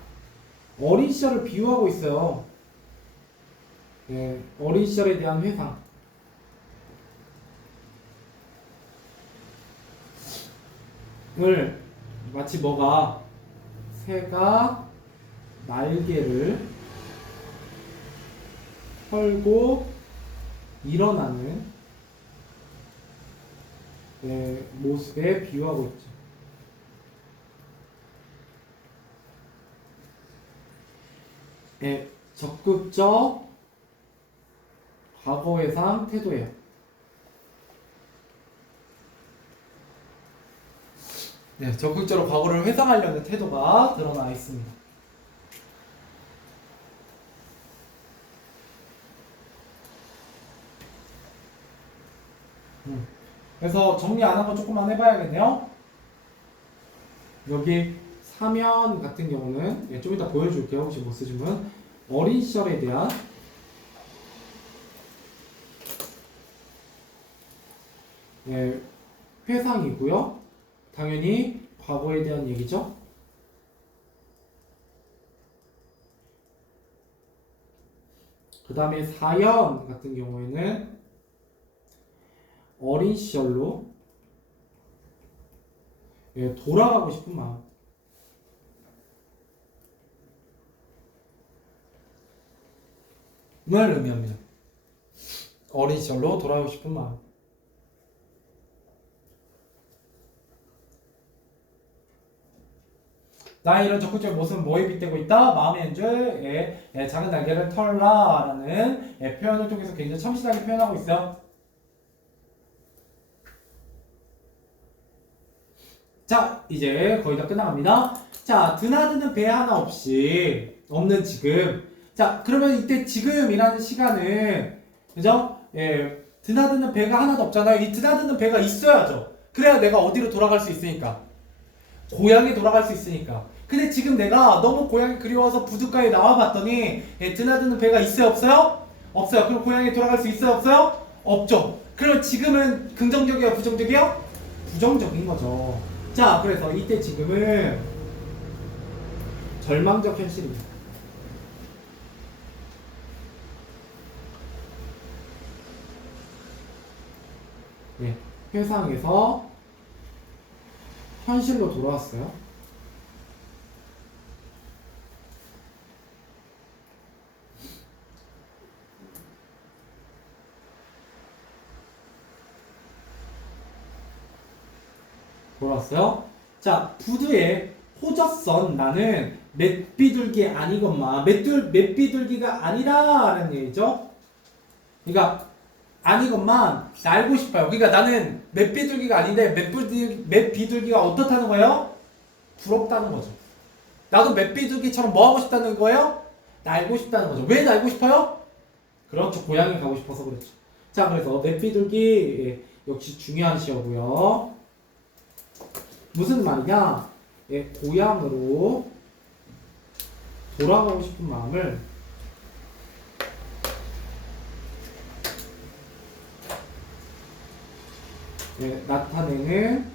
어린 시절을 비유하고 있어요. 예, 어린 시절에 대한 회상. 을 마치 뭐가 새가 날개를 털고 일어나는, 네, 모습에 비유하고 있죠. 네, 적극적 과거회상 태도예요. 네, 적극적으로 과거를 회상하려는 태도가 드러나 있습니다. 그래서 정리 안 한 거 조금만 해봐야겠네요. 여기 사면 같은 경우는, 예, 좀 이따 보여줄게요. 혹시 못 쓰신 분. 어린 시절에 대한, 예, 회상이고요. 당연히 과거에 대한 얘기죠. 그 다음에 사연 같은 경우에는 어린 시절로, 예, 돌아가고 싶은 마음. 을 의미합니다. 어린 시절로 돌아가고 싶은 마음. 나의 이런 적극적인 모습은 뭐에 빗대고 있다? 마음의 연주에, 예, 작은 날개를 털라 라는, 예, 표현을 통해서 굉장히 참신하게 표현하고 있어요. 자, 이제 거의 다 끝나갑니다. 자, 드나드는 배 하나 없는 지금. 자, 그러면 이때 지금이라는 시간은, 그죠? 예, 드나드는 배가 하나도 없잖아요. 이 드나드는 배가 있어야죠. 그래야 내가 어디로 돌아갈 수 있으니까. 고향에 돌아갈 수 있으니까. 근데 지금 내가 너무 고향이 그리워서 부둣가에 나와봤더니, 예, 드나드는 배가 있어요, 없어요? 없어요. 그럼 고향에 돌아갈 수 있어요, 없어요? 없죠. 그럼 지금은 긍정적이에요, 부정적이에요? 부정적인 거죠. 자, 그래서 이때 지금은 절망적 현실입니다. 예, 회상에서 현실로 돌아왔어요. 돌아왔어요. 자, 부두에 호젓선 나는 맷비둘기 아니건만 맷비둘기가 아니라는 얘기죠. 그러니까 아니건만 날고 싶어요. 그러니까 나는 맷비둘기가 아닌데 맷비둘기가 어떻다는 거예요? 부럽다는 거죠. 나도 맷비둘기처럼 뭐 하고 싶다는 거예요? 날고 싶다는 거죠. 왜 날고 싶어요? 그렇죠. 고향에 가고 싶어서 그렇죠. 자, 그래서 맷비둘기, 예, 역시 중요한 시어고요. 무슨 말이냐? 예, 고향으로 돌아가고 싶은 마음을 예, 나타내는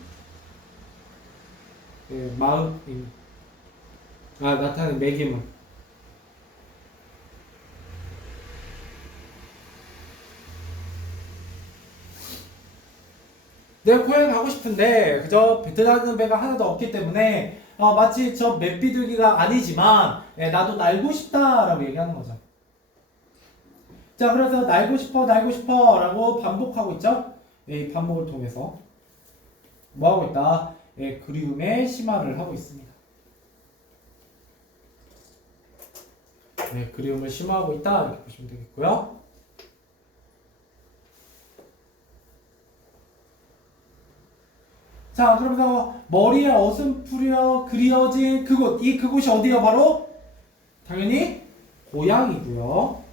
예, 마음입니다. 나타내는 매개문. 내가 고향 가고 싶은데 그저 배트라는 배가 하나도 없기 때문에 마치 저 맵비둘기가 아니지만 예, 나도 날고 싶다라고 얘기하는 거죠. 자, 그래서 날고 싶어 라고 반복하고 있죠. 예, 이 반복을 통해서 뭐 하고 있다? 예, 그리움의 심화를 하고 있습니다. 네, 그리움을 심화하고 있다 이렇게 보시면 되겠고요. 자, 그러면서 머리에 어슴푸려 그려진 그곳, 이 그곳이 어디요? 바로 당연히 고향이고요.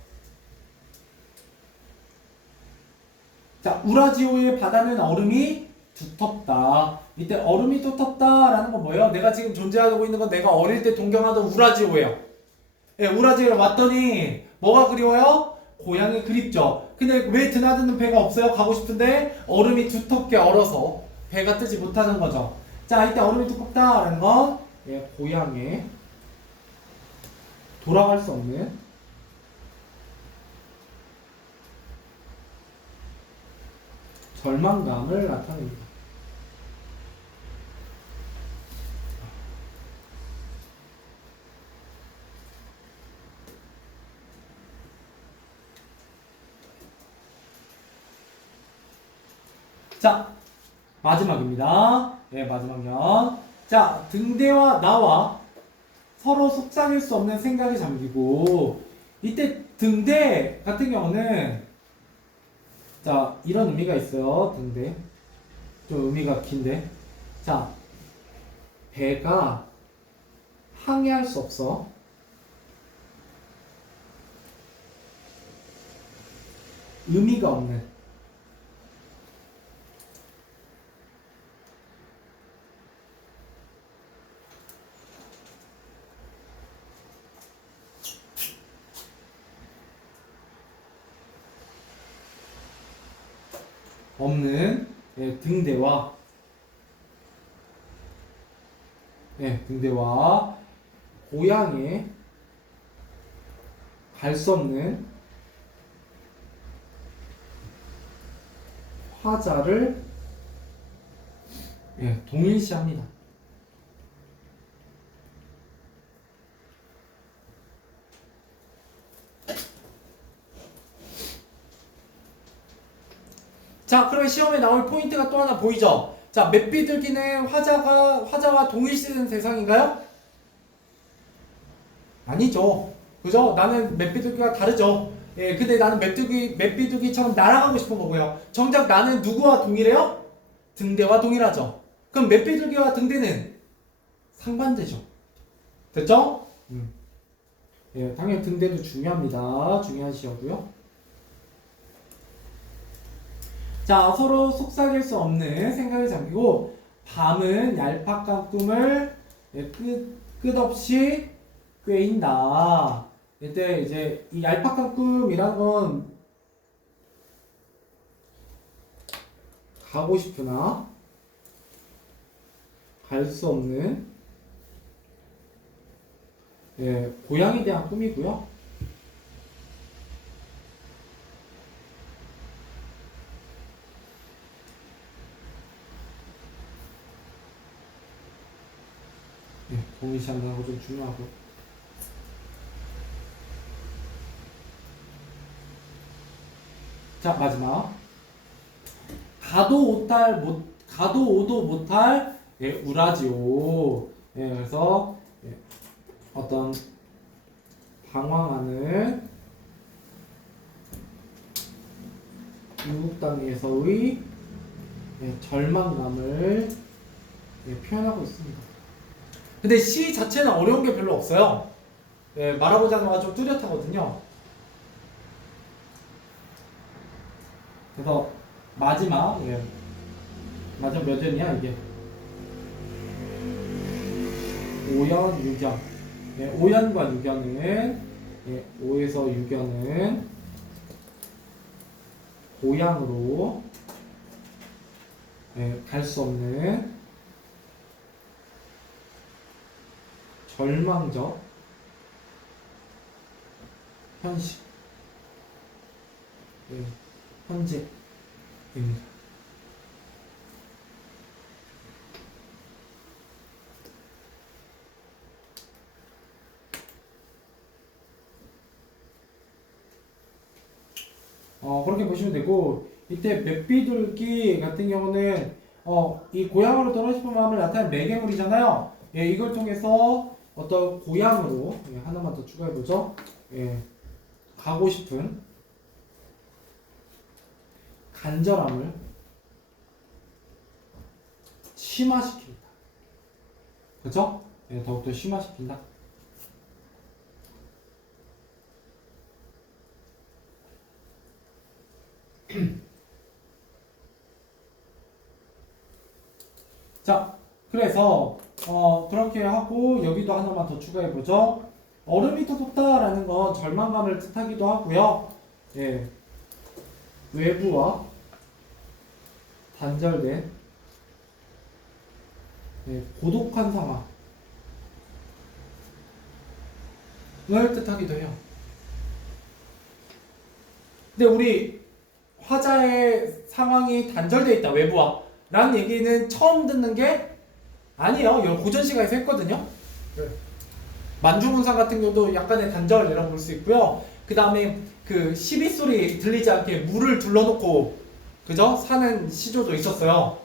자, 우라지오의 바다는 얼음이 두텁다. 이때 얼음이 두텁다라는 건 뭐예요? 내가 지금 존재하고 있는 건 내가 어릴 때 동경하던 우라지오예요. 예, 우라지오를 왔더니 뭐가 그리워요? 고향이 그립죠. 근데 왜 드나드는 배가 없어요? 가고 싶은데 얼음이 두텁게 얼어서 배가 뜨지 못하는 거죠. 자, 이때 얼음이 두껍다라는 건 예, 고향에 돌아갈 수 없는 절망감을 나타냅니다. 자, 마지막입니다. 네, 마지막 면. 자, 등대와 나와 서로 속삭일 수 없는 생각이 잠기고, 이때 등대 같은 경우는 자, 이런 의미가 있어요. 등대. 좀 의미가 긴데. 자, 배가 항해할 수 없어. 의미가 없는. 없는 예, 등대와 등대와 고향에 갈 수 없는 화자를 동일시합니다. 자, 그러면 시험에 나올 포인트가 또 하나 보이죠? 자, 맵비둘기는 화자와 동일시되는 대상인가요? 아니죠. 그죠? 나는 맵비둘기가 다르죠. 예, 근데 나는 맵비둘기처럼 날아가고 싶은 거고요. 정작 나는 누구와 동일해요? 등대와 동일하죠. 그럼 맵비둘기와 등대는 상반되죠. 됐죠? 예, 당연히 등대도 중요합니다. 중요한 시어고요. 자, 서로 속삭일 수 없는 생각에 잠기고 밤은 얄팍한 꿈을 끝없이 꿰인다. 이때 이제 이 얄팍한 꿈이라는 건 가고 싶으나 갈 수 없는 고향에 대한 꿈이고요. 동일시한다는 거 좀 중요하고. 자, 마지막. 가도 오도 못할 우라지오. 그래서 어떤 방황하는 미국 땅에서의 절망감을 표현하고 있습니다. 근데 시 자체는 어려운 게 별로 없어요. 말하고자 하는 거가 좀 뚜렷하거든요. 그래서 마지막 몇 년이야 이게? 5연, 6연. 5연과 6연은 5에서 6연은 고향으로 갈 수 없는 절망적 현실, 현재입니다. 그렇게 보시면 되고, 이때 맥비둘기 같은 경우는 이 고향으로 떠나고 싶은 마음을 나타낸 매개물이잖아요. 이걸 통해서 어떤 고향으로 하나만 더 추가해 보죠. 가고 싶은 간절함을 심화시킵니다. 그죠? 더욱더 심화시킨다. 자, 그래서 그렇게 하고 여기도 하나만 더 추가해 보죠. 얼음이 터졌다라는 건 절망감을 뜻하기도 하고요. 외부와 단절된 고독한 상황을 뜻하기도 해요. 근데 우리 화자의 상황이 단절되어 있다, 외부와 라는 얘기는 처음 듣는 게 아니에요. 고전 시가에서 했거든요. 만주문상 같은 경우도 약간의 단절이라고 볼 수 있고요. 그 다음에 그 시빗소리 들리지 않게 물을 둘러놓고 그죠? 사는 시조도 있었어요.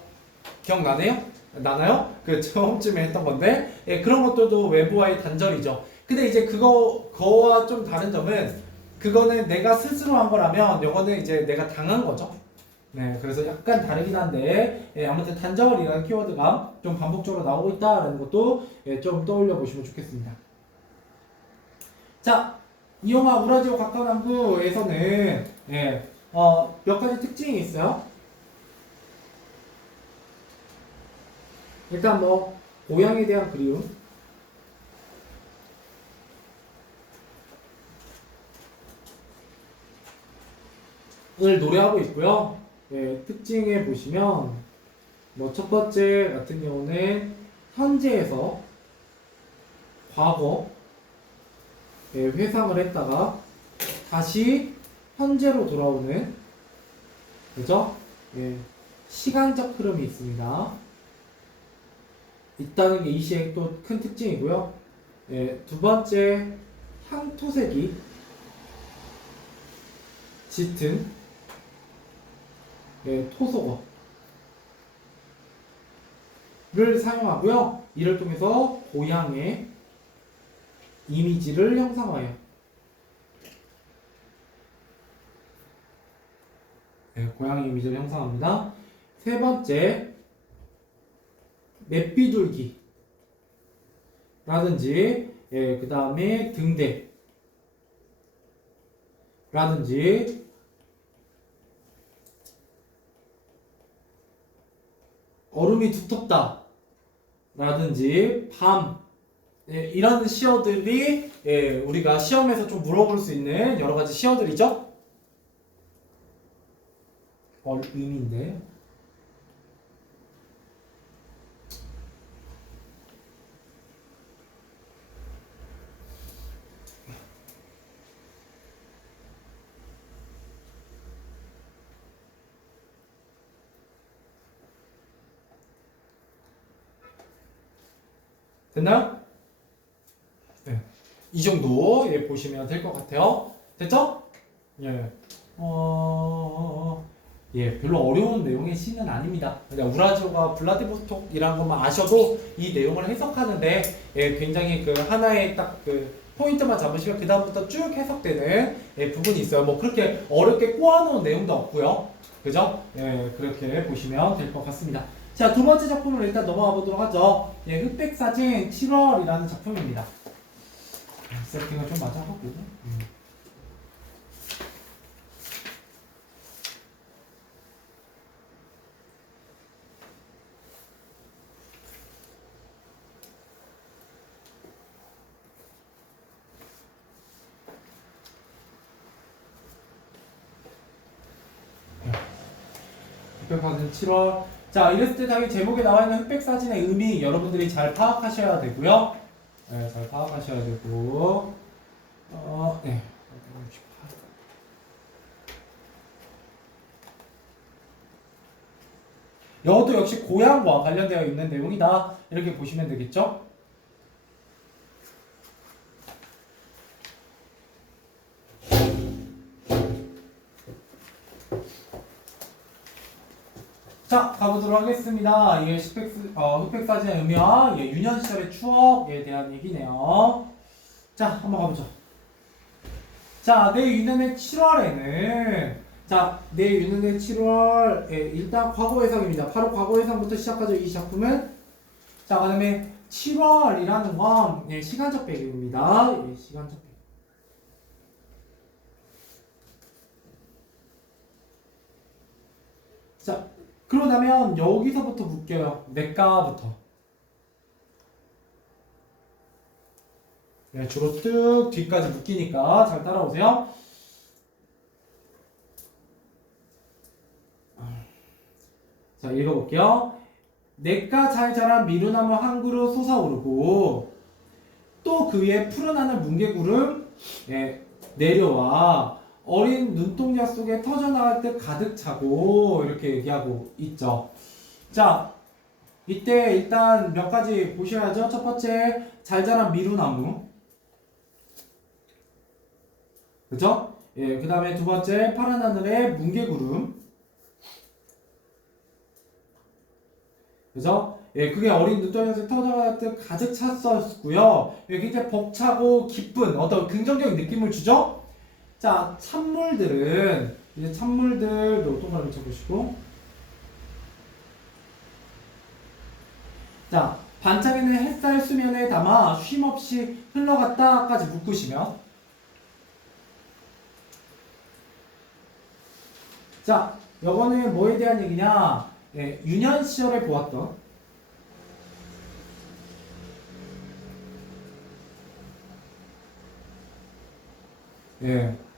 기억나네요? 나나요? 그 처음쯤에 했던 건데 그런 것들도 외부와의 단절이죠. 근데 이제 그거와 좀 다른 점은 그거는 내가 스스로 한 거라면 이거는 이제 내가 당한 거죠. 네, 그래서 약간 다르긴 한데 아무튼 단절이라는 키워드가 좀 반복적으로 나오고 있다라는 것도 좀 떠올려 보시면 좋겠습니다. 자, 이 영화 우라지오 가까운 항구에서는 몇 가지 특징이 있어요. 일단 뭐 고향에 대한 그리움, 을 노래하고 있고요. 특징에 보시면 뭐 첫 번째 같은 경우는 현재에서 과거 회상을 했다가 다시 현재로 돌아오는 그죠? 시간적 흐름이 있습니다. 있다는 게 이 시의 또 큰 특징이고요. 두 번째 향토색이 짙은 토속어를 사용하고요. 이를 통해서 고향의 이미지를 형상화해요. 고향의 이미지를 형상합니다. 세 번째, 맷비둘기 라든지 그 다음에 등대 라든지 얼음이 두텁다 라든지 밤 이런 시어들이 우리가 시험에서 좀 물어볼 수 있는 여러 가지 시어들이죠. 의미인데 됐나요? 네. 이 정도 보시면 될 것 같아요. 됐죠? 별로 어려운 내용의 시는 아닙니다. 그냥 우라지오가 블라디보스톡이라는 것만 아셔도 이 내용을 해석하는데 굉장히 그 하나의 딱 그 포인트만 잡으시면 그 다음부터 쭉 해석되는 부분이 있어요. 뭐 그렇게 어렵게 꼬아놓은 내용도 없고요. 그죠? 그렇게 보시면 될 것 같습니다. 자, 두 번째 작품을 일단 넘어가 보도록 하죠. 흑백사진 7월이라는 작품입니다. 세팅을 좀 맞아 하고. 흑백사진 7월 자, 이랬을 때 당연히 제목에 나와 있는 흑백 사진의 의미 여러분들이 잘 파악하셔야 되고요. 네, 잘 파악하셔야 되고, 네. 이것도 역시 고향과 관련되어 있는 내용이다. 이렇게 보시면 되겠죠? 자, 가보도록 하겠습니다. 이게 흑백 사진의 의미와 유년 시절의 추억에 대한 얘기네요. 자, 한번 가보죠. 자, 내 유년의 7월에는 내 유년의 7월 일단 과거 해석입니다. 바로 과거 해석부터 시작하죠. 이 작품은. 자, 그다음에 7월이라는 건 시간적 배경입니다. 시간적 배경. 자, 그러다면 여기서부터 묶여요. 내과부터. 주로 뚝 뒤까지 묶이니까 잘 따라오세요. 자, 읽어볼게요. 내과 잘 자란 미루나무 한 그루 솟아오르고 또 그 위에 푸른 하늘 뭉게구름 내려와 어린 눈동자 속에 터져나갈 듯 가득 차고 이렇게 얘기하고 있죠. 자, 이때 일단 몇 가지 보셔야죠. 첫 번째, 잘 자란 미루나무. 그죠? 그 다음에 두 번째, 파란 하늘에 뭉게구름. 그죠? 그게 어린 눈동자에서 터져나갈 듯 가득 찼었고요. 굉장히 벅차고 기쁜 어떤 긍정적인 느낌을 주죠? 자, 찬물들은 이제 찬물들 동그라미 쳐보시고, 자, 반짝이는 햇살 수면에 담아 쉼없이 흘러갔다까지 묶으시면, 자, 요거는 뭐에 대한 얘기냐? 유년 시절에 보았던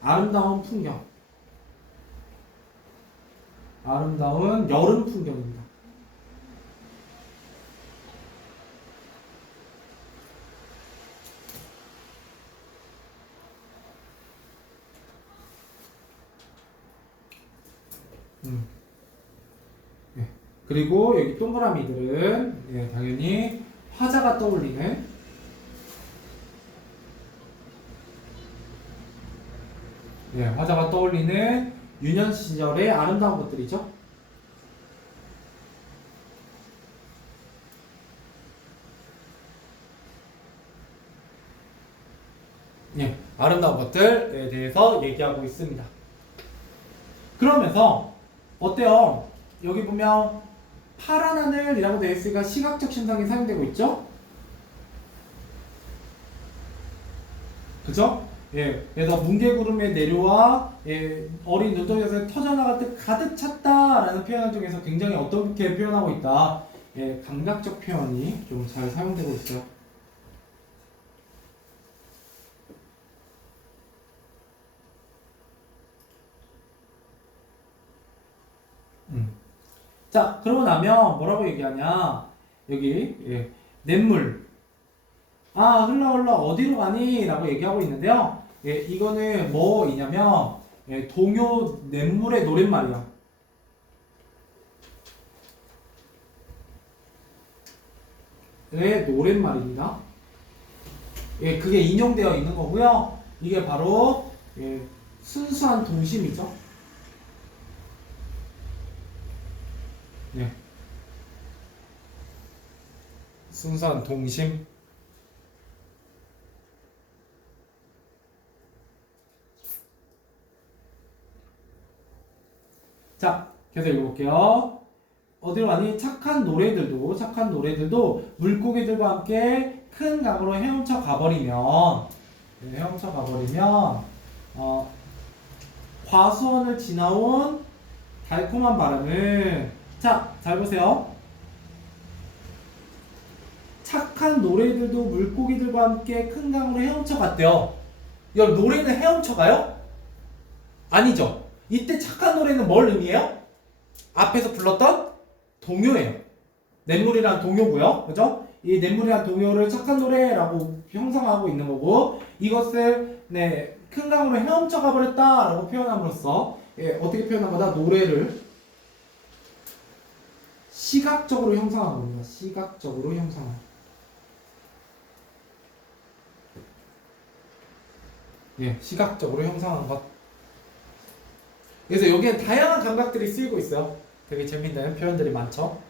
아름다운 풍경, 아름다운 여름 풍경입니다. 그리고 여기 동그라미들은 당연히 화자가 떠올리는 화자가 떠올리는 유년 시절의 아름다운 것들이죠. 아름다운 것들에 대해서 얘기하고 있습니다. 그러면서 어때요? 여기 보면 파란 하늘이라고 되어 있으니까 시각적 신상이 사용되고 있죠? 그죠? 그래서 뭉게구름에 내려와 어린 눈동자에서 터져나갈 때 가득 찼다라는 표현을 통해서 굉장히 어떻게 표현하고 있다. 감각적 표현이 좀 잘 사용되고 있어요. 자, 그러고 나면 뭐라고 얘기하냐? 여기 냇물. 아, 흘러 어디로 가니? 라고 얘기하고 있는데요. 이거는 뭐이냐면 동요 냇물의 노랫말이야. 노랫말입니다. 그게 인용되어 있는 거고요. 이게 바로 순수한 동심이죠. 순수한 동심. 자, 계속 읽어볼게요. 어디로 가니? 착한 노래들도 물고기들과 함께 큰 강으로 헤엄쳐 가버리면 과수원을 지나온 달콤한 바람은, 자, 잘 보세요. 착한 노래들도 물고기들과 함께 큰 강으로 헤엄쳐 갔대요. 여러분, 노래는 헤엄쳐 가요? 아니죠. 이때 착한 노래는 뭘 의미해요? 앞에서 불렀던 동요예요. 냇물이란 동요고요. 그죠? 이 냇물이란 동요를 착한 노래라고 형성하고 있는 거고, 이것을 네, 큰 강으로 헤엄쳐 가버렸다라고 표현함으로써 예, 어떻게 표현한 거다? 노래를 시각적으로 형성한 겁니다. 시각적으로 형성한. 예, 시각적으로 형성한 것. 그래서 여기에 다양한 감각들이 쓰이고 있어요. 되게 재밌는 표현들이 많죠.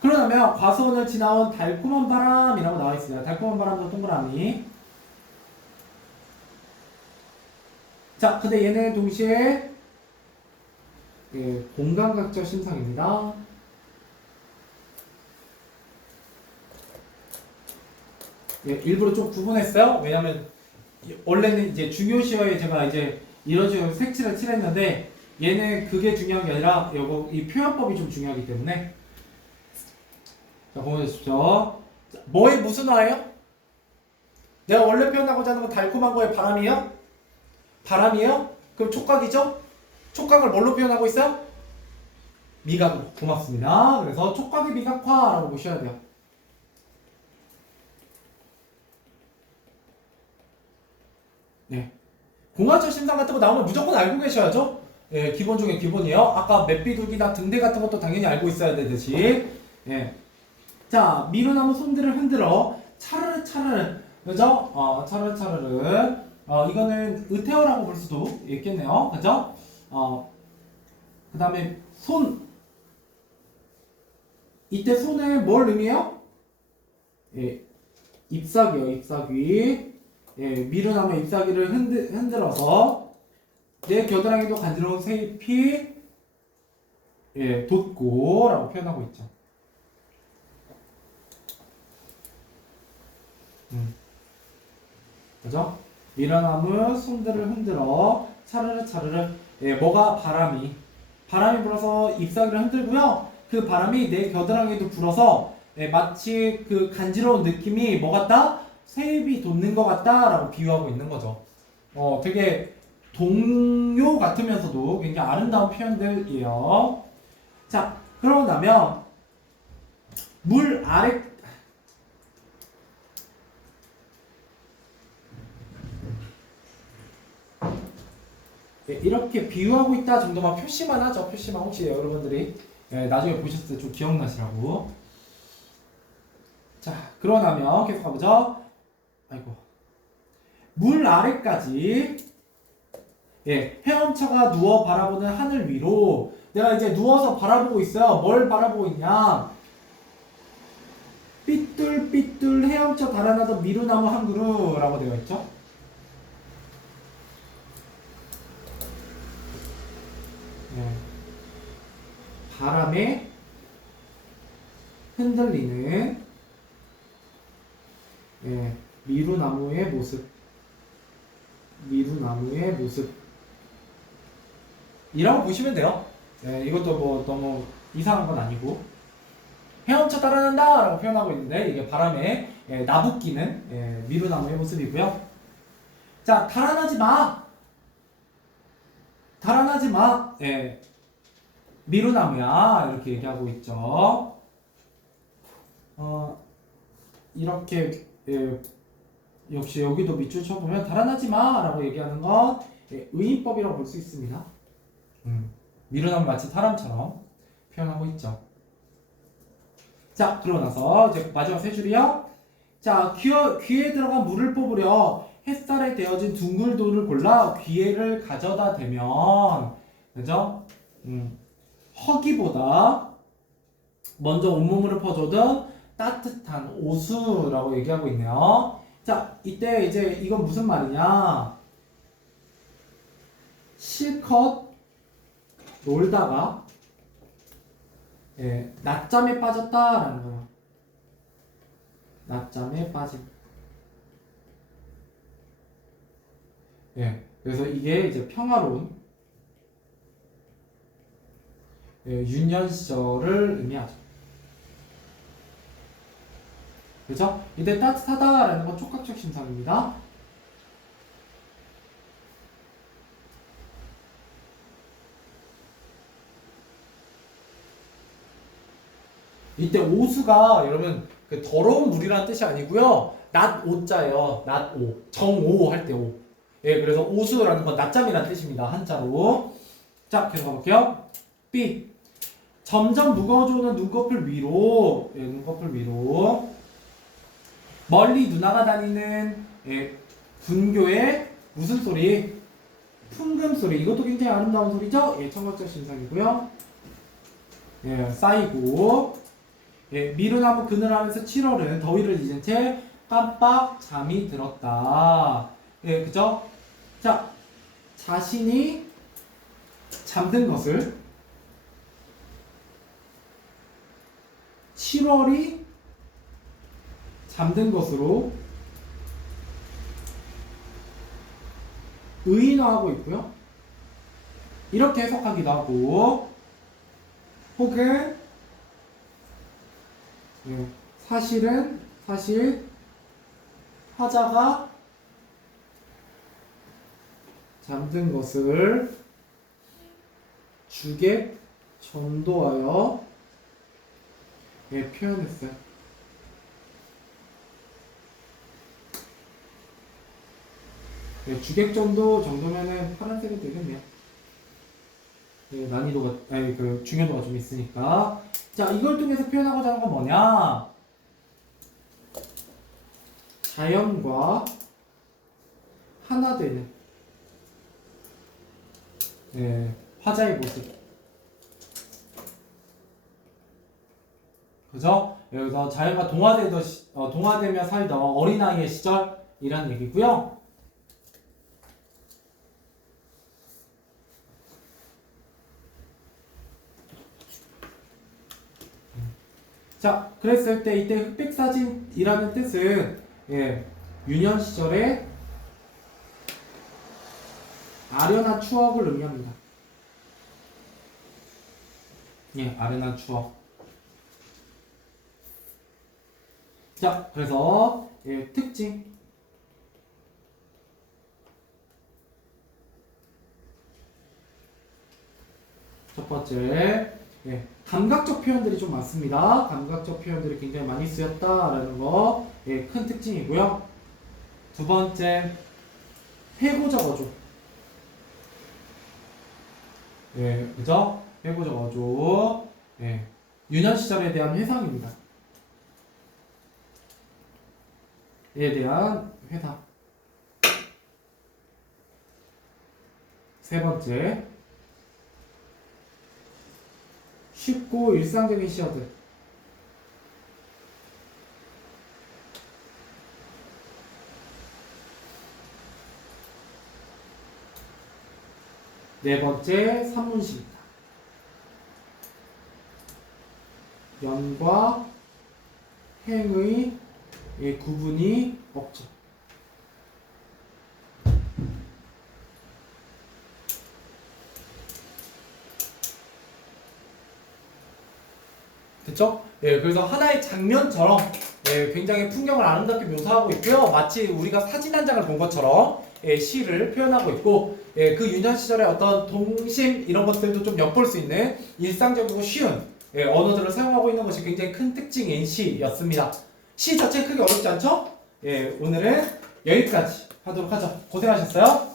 그러면 과수원을 지나온 달콤한 바람이라고 나와 있습니다. 달콤한 바람도 동그라미. 자, 근데 얘는 동시에 예, 공간각적 심상입니다. 예, 일부러 좀 구분했어요. 왜냐면 원래는 이제 중요시어에 제가 이제 이런 식으로 색칠을 칠했는데 얘는 그게 중요한 게 아니라 요거 이 표현법이 좀 중요하기 때문에 자, 보여주십시오. 뭐의 무슨 화예요? 내가 원래 표현하고자 하는 건 달콤한 거에 바람이에요? 바람이에요? 그럼 촉각이죠? 촉각을 뭘로 표현하고 있어요? 미각으로. 고맙습니다. 그래서 촉각의 미각화라고 보셔야 돼요. 네. 공화적 심상 같은 거 나오면 무조건 알고 계셔야죠? 예, 기본 중에 기본이에요. 아까 맵비둘기나 등대 같은 것도 당연히 알고 있어야 되듯이. 예. 자, 미루나무 손들을 흔들어 차르르 차르르. 그죠? 차르르 차르르. 이거는 의태어라고 볼 수도 있겠네요. 그죠? 그 다음에 손. 이때 손은 뭘 의미해요? 예, 잎사귀요, 잎사귀. 예, 미루나무 잎사귀를 흔들어서 내 겨드랑이도 간지러운 새잎이 예, 돋고라고 표현하고 있죠. 그죠? 미루나무 손들을 흔들어 차르르 차르르. 예, 뭐가 바람이 불어서 잎사귀를 흔들고요. 그 바람이 내 겨드랑이도 불어서 예, 마치 그 간지러운 느낌이 뭐 같다? 새잎이 돋는 것 같다라고 비유하고 있는 거죠. 되게 동요 같으면서도 굉장히 아름다운 표현들이에요. 자, 그러고 나면 물 아래 예, 이렇게 비유하고 있다 정도만 표시만 하죠. 표시만 혹시 여러분들이 예, 나중에 보셨을 때 좀 기억나시라고. 자, 그러고 나면 계속 가보죠. 아이고. 물 아래까지 예, 헤엄쳐가 누워 바라보는 하늘 위로 내가 이제 누워서 바라보고 있어요. 뭘 바라보고 있냐? 삐뚤삐뚤 헤엄쳐 달아나던 미루나무 한 그루라고 되어 있죠. 예, 바람에 흔들리는 예, 미루나무의 모습 이라고 보시면 돼요. 예, 이것도 뭐 너무 이상한 건 아니고 헤엄쳐 달아난다 라고 표현하고 있는데 이게 바람에 예, 나부끼는 예, 미루나무의 모습이고요. 자, 달아나지 마. 예, 미루나무야 이렇게 얘기하고 있죠. 이렇게 예, 역시 여기도 밑줄 쳐보면 달아나지 마 라고 얘기하는 건 예, 의인법이라고 볼 수 있습니다. 미루나무 마치 사람처럼 표현하고 있죠. 자, 그러고 나서 이제 마지막 세 줄이요. 자, 귀에 들어간 물을 뽑으려 햇살에 데워진 둥글돌을 골라 귀에를 가져다 대면, 그죠? 허기보다 먼저 온몸으로 퍼져든 따뜻한 오수라고 얘기하고 있네요. 자, 이때 이제 이건 무슨 말이냐? 실컷 놀다가 예, 낮잠에 빠졌다라는 거예요. 낮잠에 빠짐. 예, 그래서 이게 이제 평화로운 예, 유년 시절을 의미하죠. 그죠? 이때 따뜻하다라는 건 촉각적 심상입니다. 이때 오수가 여러분 그 더러운 물이라는 뜻이 아니고요. 낮 오자예요. 낮 오. 정오 할 때 오. 예, 그래서 오수라는 건 낮잠이라는 뜻입니다. 한자로. 자, 계속 가볼게요. B. 점점 무거워져오는 눈꺼풀 위로. 예, 눈꺼풀 위로. 멀리 누나가 다니는 예, 분교의 무슨 소리? 풍금 소리. 이것도 굉장히 아름다운 소리죠? 예, 청각적 신상이고요. 예, 쌓이고. 예, 미루나무 그늘하면서 7월은 더위를 잊은 채 깜빡 잠이 들었다. 예, 그죠? 자, 자신이 잠든 것을 7월이 잠든 것으로 의인화하고 있고요. 이렇게 해석하기도 하고, 혹은 예, 사실 화자가 잠든 것을 주객 전도하여 예, 표현했어요. 예, 주객 전도 정도면은 파란색이 되겠네요. 예, 난이도가 아니 그 중요도가 좀 있으니까. 자, 이걸 통해서 표현하고자 하는 건 뭐냐? 자연과 하나 되는 예, 화자의 모습. 그죠? 여기서 자연과 동화되며 살던 어린아이의 시절이란 얘기고요. 자, 그랬을 때 이때 흑백사진이라는 뜻은 예, 유년 시절의 아련한 추억을 의미합니다. 예, 아련한 추억. 자, 그래서 예, 특징. 첫 번째, 예, 감각적 표현들이 좀 많습니다. 감각적 표현들이 굉장히 많이 쓰였다라는 거, 예, 큰 특징이고요. 두 번째, 회고적 어조. 예, 그죠? 회고적 어조. 예, 유년 시절에 대한 회상입니다. 에 대한 회상. 세 번째, 쉽고 일상적인 시어들. 네 번째, 산문시입니다. 연과 행의 구분이 없죠. 됐죠? 예, 그래서 하나의 장면처럼 예, 굉장히 풍경을 아름답게 묘사하고 있고요. 마치 우리가 사진 한 장을 본 것처럼 예, 시를 표현하고 있고 예, 그 유년 시절의 어떤 동심 이런 것들도 좀 엿볼 수 있는 일상적이고 쉬운 예, 언어들을 사용하고 있는 것이 굉장히 큰 특징인 시였습니다. 시 자체 크게 어렵지 않죠? 예, 오늘은 여기까지 하도록 하죠. 고생하셨어요.